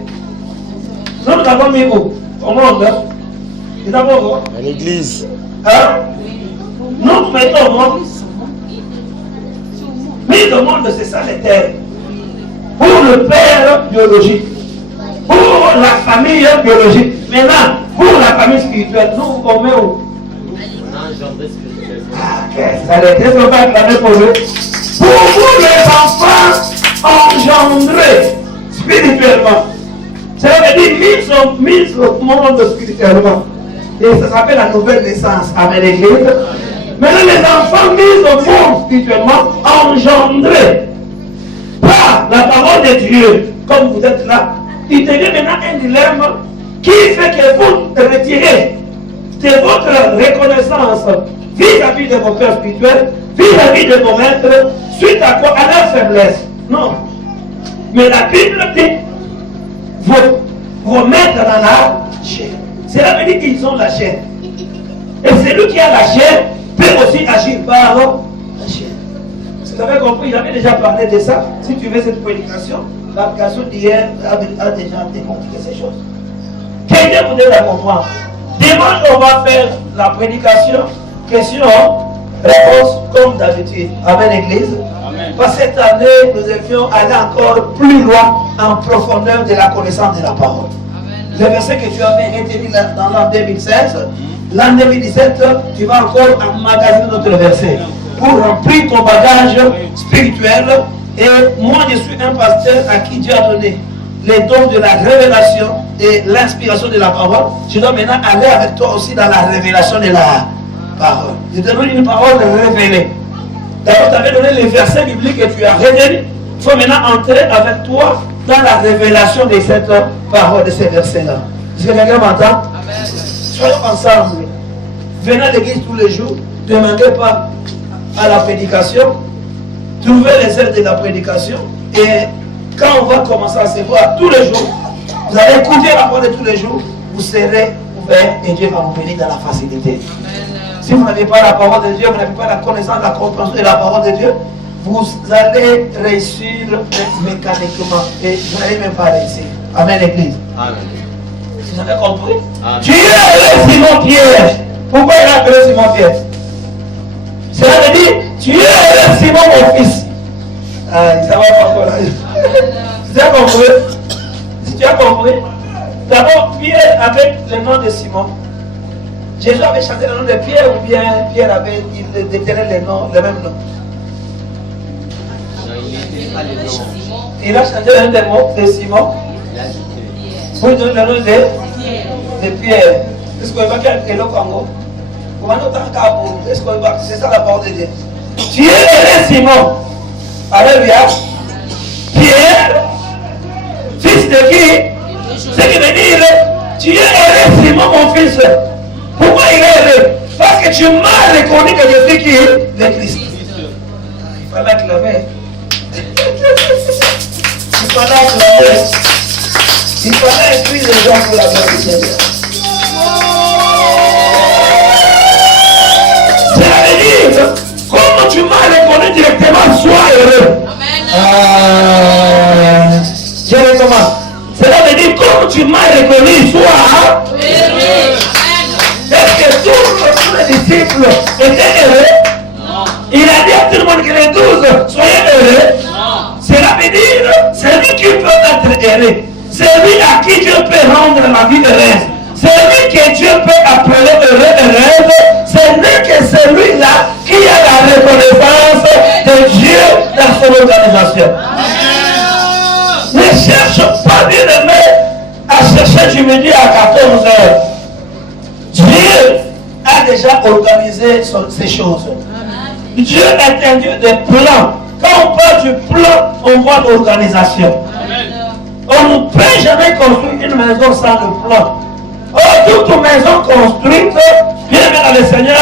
Nous avons mis où? Au monde. Nous avons où? À l'église. Hein? Nous mettons au monde. Mais le monde, c'est ça les terres. Pour le père biologique. Pour la famille biologique. Maintenant, pour la famille spirituelle, nous, on met où? Ça les laisse pas acclamer pour eux. Pour vous, les enfants engendré spirituellement. Ça veut dire mise au monde spirituellement. Et ça s'appelle la nouvelle naissance avec l'église. Maintenant, les enfants mis au monde spirituellement, engendrés par la parole de Dieu, comme vous êtes là, il devient maintenant un dilemme qui fait que vous retirez de votre reconnaissance vis-à-vis de vos pères spirituels, vis-à-vis de vos maîtres, suite à quoi? À leur faiblesse. Non. Mais la Bible dit, vos maîtres dans la chair. Cela veut dire qu'ils ont la chair. Et celui qui a la chair peut aussi agir par la chair. Vous avez compris, j'avais déjà parlé de ça. Si tu veux cette prédication, l'application d'hier a déjà démontré ces choses. Quelqu'un vous donne à comprendre. Dimanche, on va faire la prédication, question, réponse, comme d'habitude, avec l'église. Parce que cette année, nous devions aller encore plus loin en profondeur de la connaissance de la parole. Le verset que tu avais retenu dans l'an 2016, l'an 2017, tu vas encore emmagasiner notre verset pour remplir ton bagage spirituel. Et moi, je suis un pasteur à qui Dieu a donné les dons de la révélation et l'inspiration de la parole. Je dois maintenant aller avec toi aussi dans la révélation de la parole. Je te donne une parole révélée. D'abord, tu avais donné les versets bibliques que tu as retenus. Il faut maintenant entrer avec toi dans la révélation de cette parole, de ces versets-là. Est-ce que quelqu'un m'entend? Soyons ensemble. Venez à l'église tous les jours. Ne manquez pas à la prédication. Trouvez les ailes de la prédication. Et quand on va commencer à se voir tous les jours, vous allez écouter la parole de tous les jours, vous serez ouverts et Dieu va vous bénir dans la facilité. Si vous n'avez pas la parole de Dieu, vous n'avez pas la connaissance, la compréhension de la parole de Dieu, vous allez réussir mécaniquement et vous n'allez même pas réussir. Amen, l'église. Amen. Vous avez compris? Amen. Dieu a appelé Simon-Pierre. Pourquoi il a appelé Simon-Pierre? Cela veut dire, Dieu a appelé Simon mon fils. Ah, ça va pas encore là. Tu as compris? Si tu as compris, d'abord Pierre avec le nom de Simon. Jésus avait chanté le nom de Pierre ou bien Pierre avait déterminé le même nom? Il a changé le nom de Simon. Pour lui donner le nom de Pierre. Est-ce qu'on va faire le Congo? Comment nous est-ce qu'on va? C'est ça la parole de Dieu. Dieu est Simon. Alléluia. Pierre, fils de qui? Ce qui veut dire, Dieu est Simon mon fils. Pourquoi il est heureux? Parce que tu m'as reconnu que je suis qui? Le Christ. Il fallait acclamer. Il fallait acclamer. Il fallait écrire les gens pour la gloire du Seigneur. Cela veut dire, comme tu m'as reconnu directement, sois heureux. Je recommence. Cela veut dire, comme tu m'as reconnu, sois heureux. Est-ce que tous les disciples étaient heureux? Non. Il a dit à tout le monde que les 12 soyez heureux. Non. Cela veut dire, celui qui peut être heureux, celui à qui Dieu peut rendre la vie heureuse, celui que Dieu peut appeler heureux, heureuse, ce n'est que celui-là qui a la reconnaissance de Dieu dans son organisation. Amen. Ne cherche pas, bien aimé, à chercher du midi à 14 heures. Dieu a déjà organisé ces choses. Amen. Dieu est un Dieu de plans. Quand on parle du plan, on voit l'organisation. On ne peut jamais construire une maison sans le plan. Oh, toute maison construite, bien dans le Seigneur,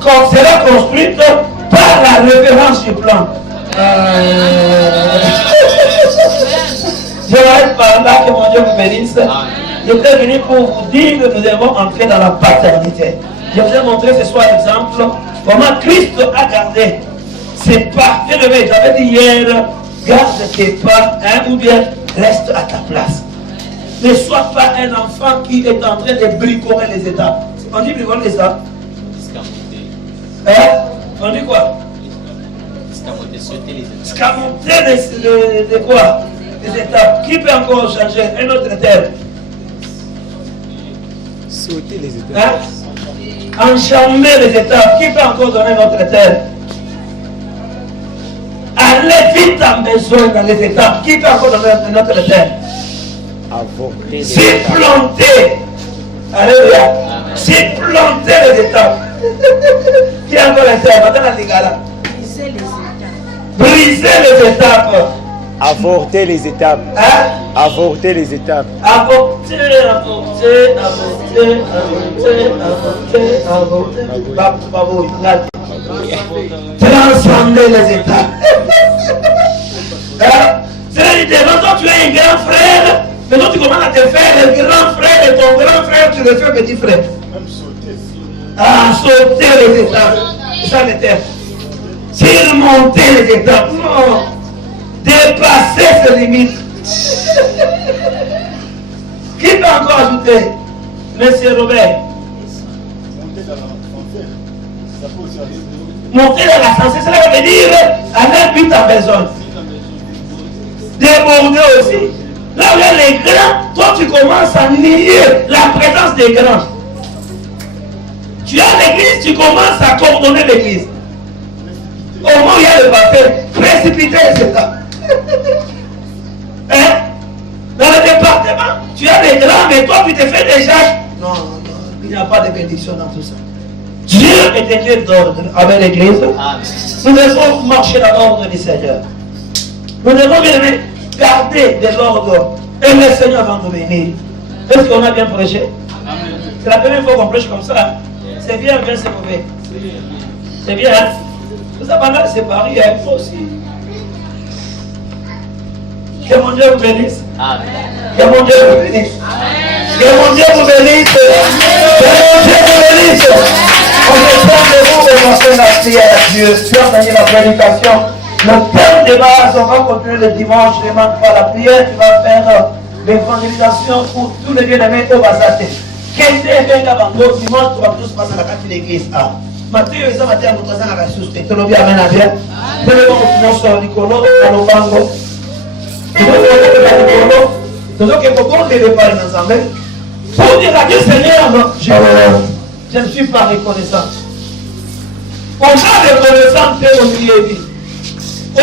sera construite par la référence du plan. Je vais être par là, que mon Dieu vous bénisse. J'étais venu pour vous dire que nous devons entrer dans la paternité. Je vous ai montré ce soir l'exemple comment Christ a gardé ses pas. J'avais dit hier, garde tes pas, ou bien reste à ta place. Ne sois pas un enfant qui est en train de bricoler les étapes. On dit bricoler les étapes? Hein? On dit quoi? Escamoter de quoi? Les étapes. Qui peut encore changer un autre terme? Sauter les étapes. Hein? Enjamber les étapes. Qui peut encore donner un autre terme? Allez vite en besoin dans les étapes. Qui peut encore dans notre terre? C'est planter. Alléluia. C'est planter les étapes. Qui a encore les terres? Maintenant, les gars là. Briser les étapes. Avorter les étapes. Hein? Avorter les étapes. Avorter, avorter, avorter, avorter, avorter. Transcender les étapes. C'est-à-dire, maintenant tu es un grand frère, maintenant tu commences à te faire le grand frère et ton grand frère, tu le fais petit frère. Ah, sauter les étapes. C'est ça le terme. Surmonter les étapes. Non. Dépasser ses limites. Qui peut encore ajouter? Monsieur Robert. Monter dans l'ascenseur, cela veut dire aller vite en besoin. Déborder aussi. Là où il y a les grands, toi tu commences à nier la présence des grands. Tu as l'église, tu commences à coordonner l'église. Au moment où il y a le baptême, précipiter les étapes. Hein? Dans le département, tu as les grands, mais toi tu te fais déjà. Non, non, non, il n'y a pas de bénédiction dans tout ça. Dieu est un Dieu d'ordre avec l'église. Nous devons marcher dans l'ordre du Seigneur. Nous devons bien garder de l'ordre. Et le Seigneur va nous bénir. Est-ce qu'on a bien prêché? C'est la première fois qu'on prêche comme ça. C'est bien, bien, c'est mauvais. C'est bien. Hein? Vous savez, là, c'est pareil, il faut aussi. Que mon Dieu vous bénisse. Amen. Que mon Dieu vous bénisse. Amen. Que mon Dieu vous bénisse. Que mon Dieu vous bénisse. On se prend de vous et on fait la prière à Dieu. Dieu a gagné la prédication. Le thème de base, on va continuer le dimanche. Je ne manque pas la prière. Tu vas faire l'évangélisation pour tous les bien-aimés au Bazate. Quel est le dimanche, tu vas tous passer à la carte de l'église. Mathieu, ils ont été à notre sang à la source. Tu l'as vu, amen, amen. Tu l'as vu, on sur Nicolo, à l'Obango. Donc, il faut qu'on les répare ensemble. Pour dire à Dieu, Seigneur, je ne suis pas reconnaissant. On a reconnaissance au milieu de vie. On a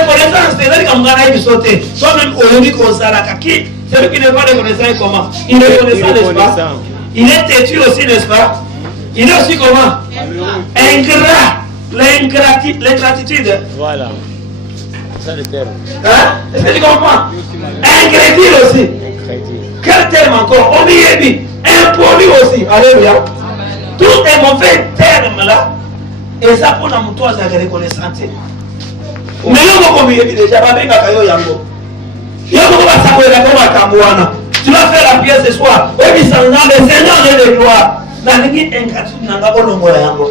reconnaissance, c'est-à-dire qu'on a sauté. Toi-même, aujourd'hui, qu'on s'est qui celui qui n'est pas reconnaissant, comment? Il est reconnaissant, n'est-ce pas? Il est têtu aussi, n'est-ce pas? Il est aussi comment? Ingrat. L'ingratitude. Voilà. C'est ça le terme. Hein? Est-ce que tu comprends? Ingratitude aussi. Quel terme encore? Omiyebi. Impoli aussi. Alléluia. Tous les mauvais termes là. Et ça pour la moutoise à la reconnaissance. Mais nous, comme il déjà, tu vas faire la prière ce soir. Oui, le Seigneur de gloire. Nalingi ingratitude nanga bolongo la yango.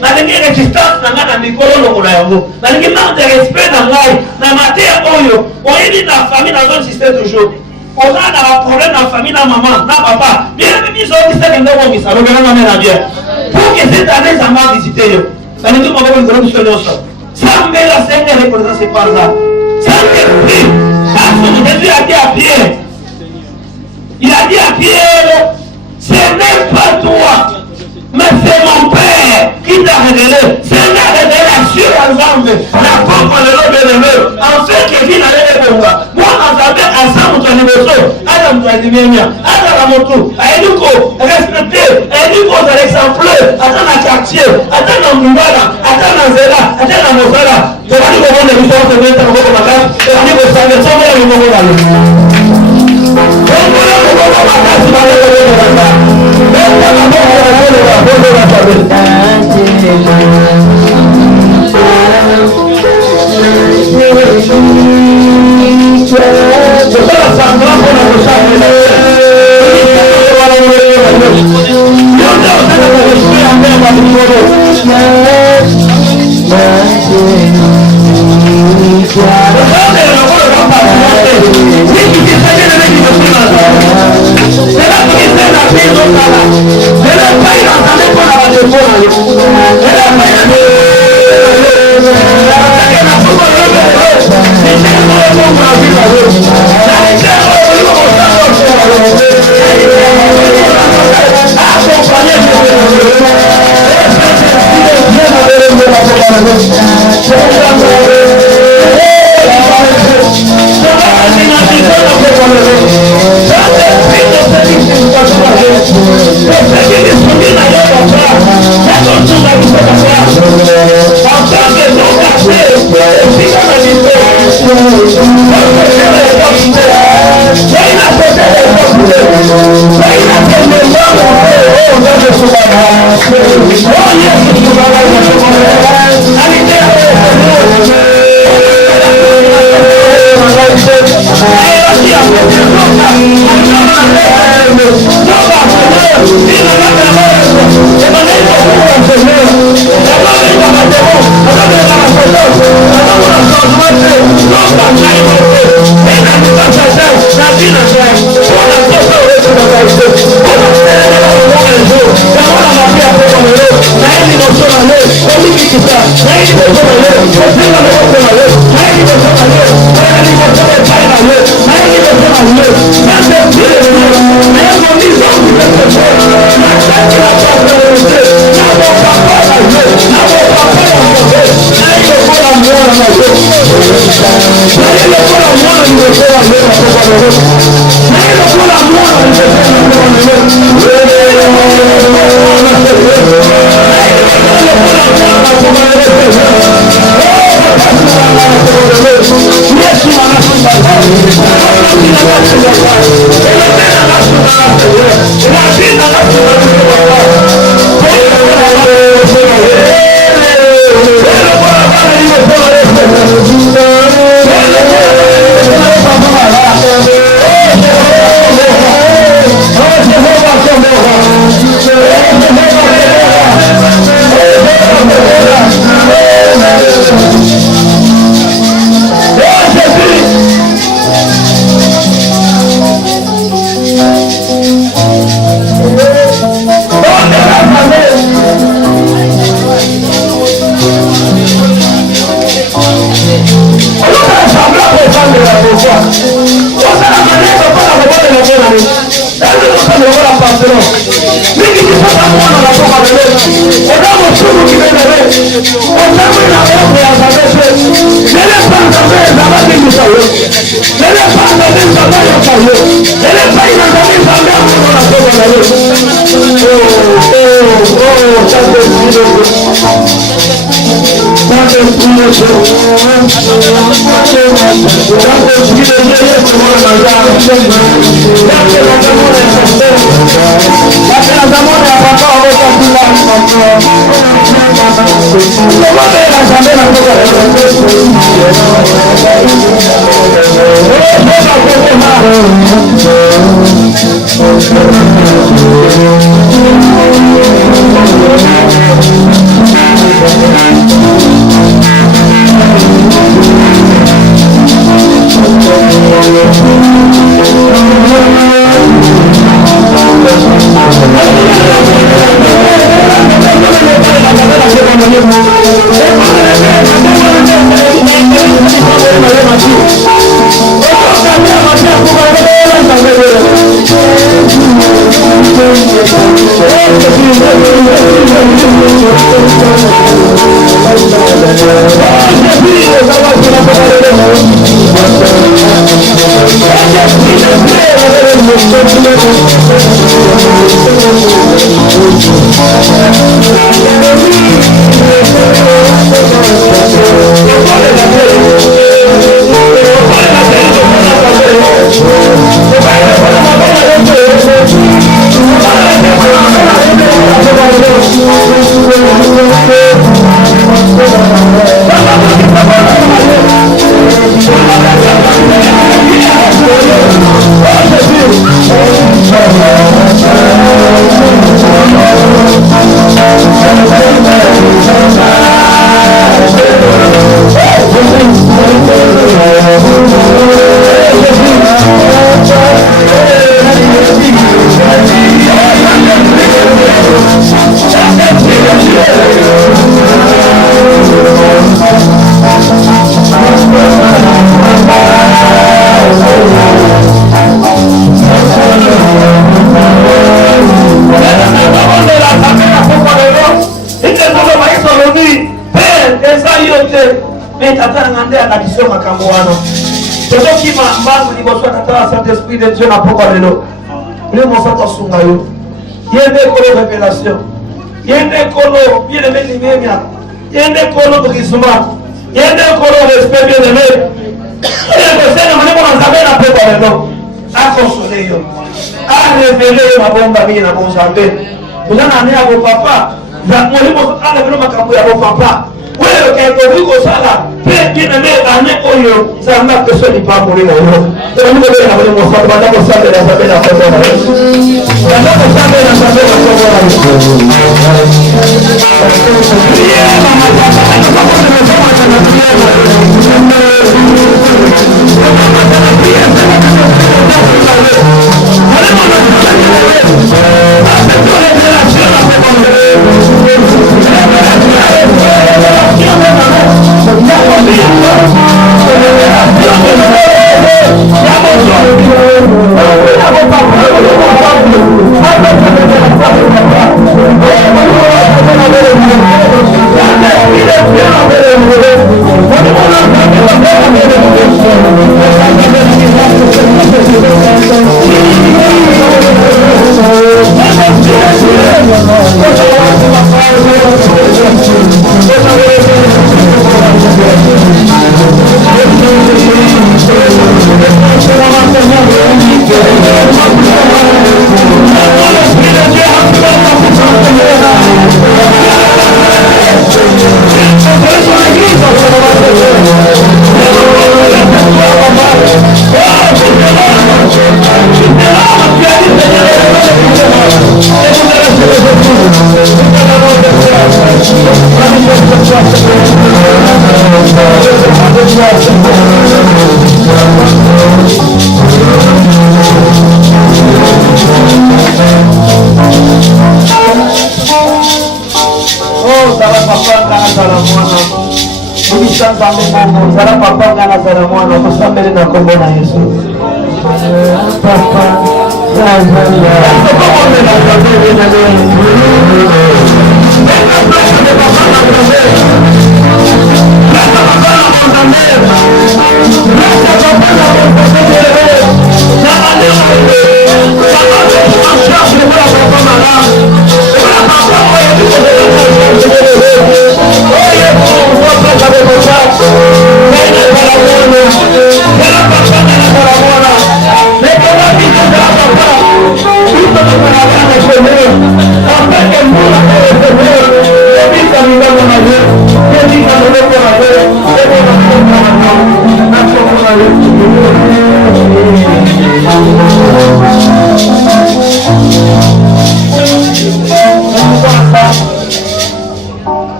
Nalingi résistance nanga na mikolo longo la yango. Nalingi manque de respect na ngai na matière oyo. Oyebi na famille dans un système toujours. On a un problème dans la famille, na maman, na papa. Bien même ils ont dit ça que nous ça le grand amène à bien. Pour que cette année ça m'a visité yo. Nalingi mo ko ngoro sur le sol. Ça me la Seigneur représente c'est pas ça. Ça me prie. Jésus a dit à Pierre. Il a dit à Pierre, ce n'est pas toi, mais c'est mon Père qui t'a révélé. C'est la révélation ensemble. La pompe de l'eau bénévole. En fait, que qui n'a rien de bon. Moi, on s'appelle ensemble, on est besoin. Adam, tu as dit bien. Adam, à mon tour. Aïdouko, respecté. Aïdouko, c'est l'exemple. Attends, la quartier. Attends, dans Moumbala. Attends, dans Zéla. Attends, dans Mosala. Je vais dire comment les gens se mettent en haut de ma carte. Je vais dire que ça me semble le moment d'aller. Accompagné Esprit de Dieu n'a pas parlé là. Le mot ça sunga yo. Yende kolo révélation. Yende kolo bien aimé nimemia. Yende kolo brisement. Yende kolo respect bien aimé. Le Seigneur m'a dit qu'on avait la paix par le nom. A consoler yo. A révéler ma bombe ami na bon jamais. Vous en avez à vos papas. Za moi le mot a révélé ma capo à vos papas. Ouais, le quelque chose comme ça là. bien aimé, année Oyo, ça m'a que ce n'est pas mourir. Et nous devons avoir mon sang, madame, on s'en met dans sa belle affaire. Madame, on s'en met dans sa belle Zara papa ngana zara mwana kusambele na kombo na Yesu. Papa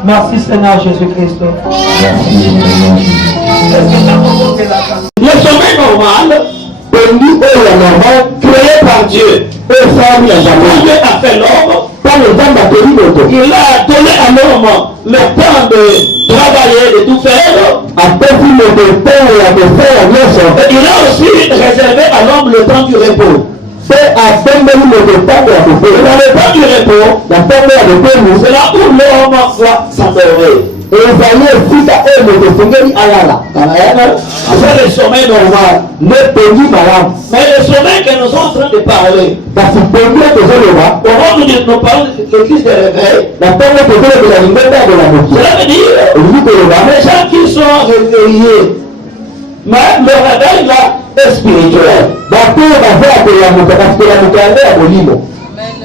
merci Seigneur Jésus-Christ. Le sommeil normal, créé par Dieu. Dieu a fait l'homme. Il a donné à l'homme le temps de travailler, de tout faire. Et il a aussi réservé à l'homme le temps du repos. Dans le temps du repos, c'est là où l'homme va s'endormir. C'est le sommeil normal. Mais le sommeil que nous sommes en train de parler, nous parlons de crise de réveil. Cela veut dire les gens qui sont réveillés, mais le réveil là est spirituel.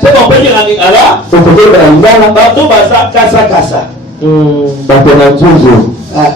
C'est qu'on peut dire en lingala, bateau baza kasa kasa.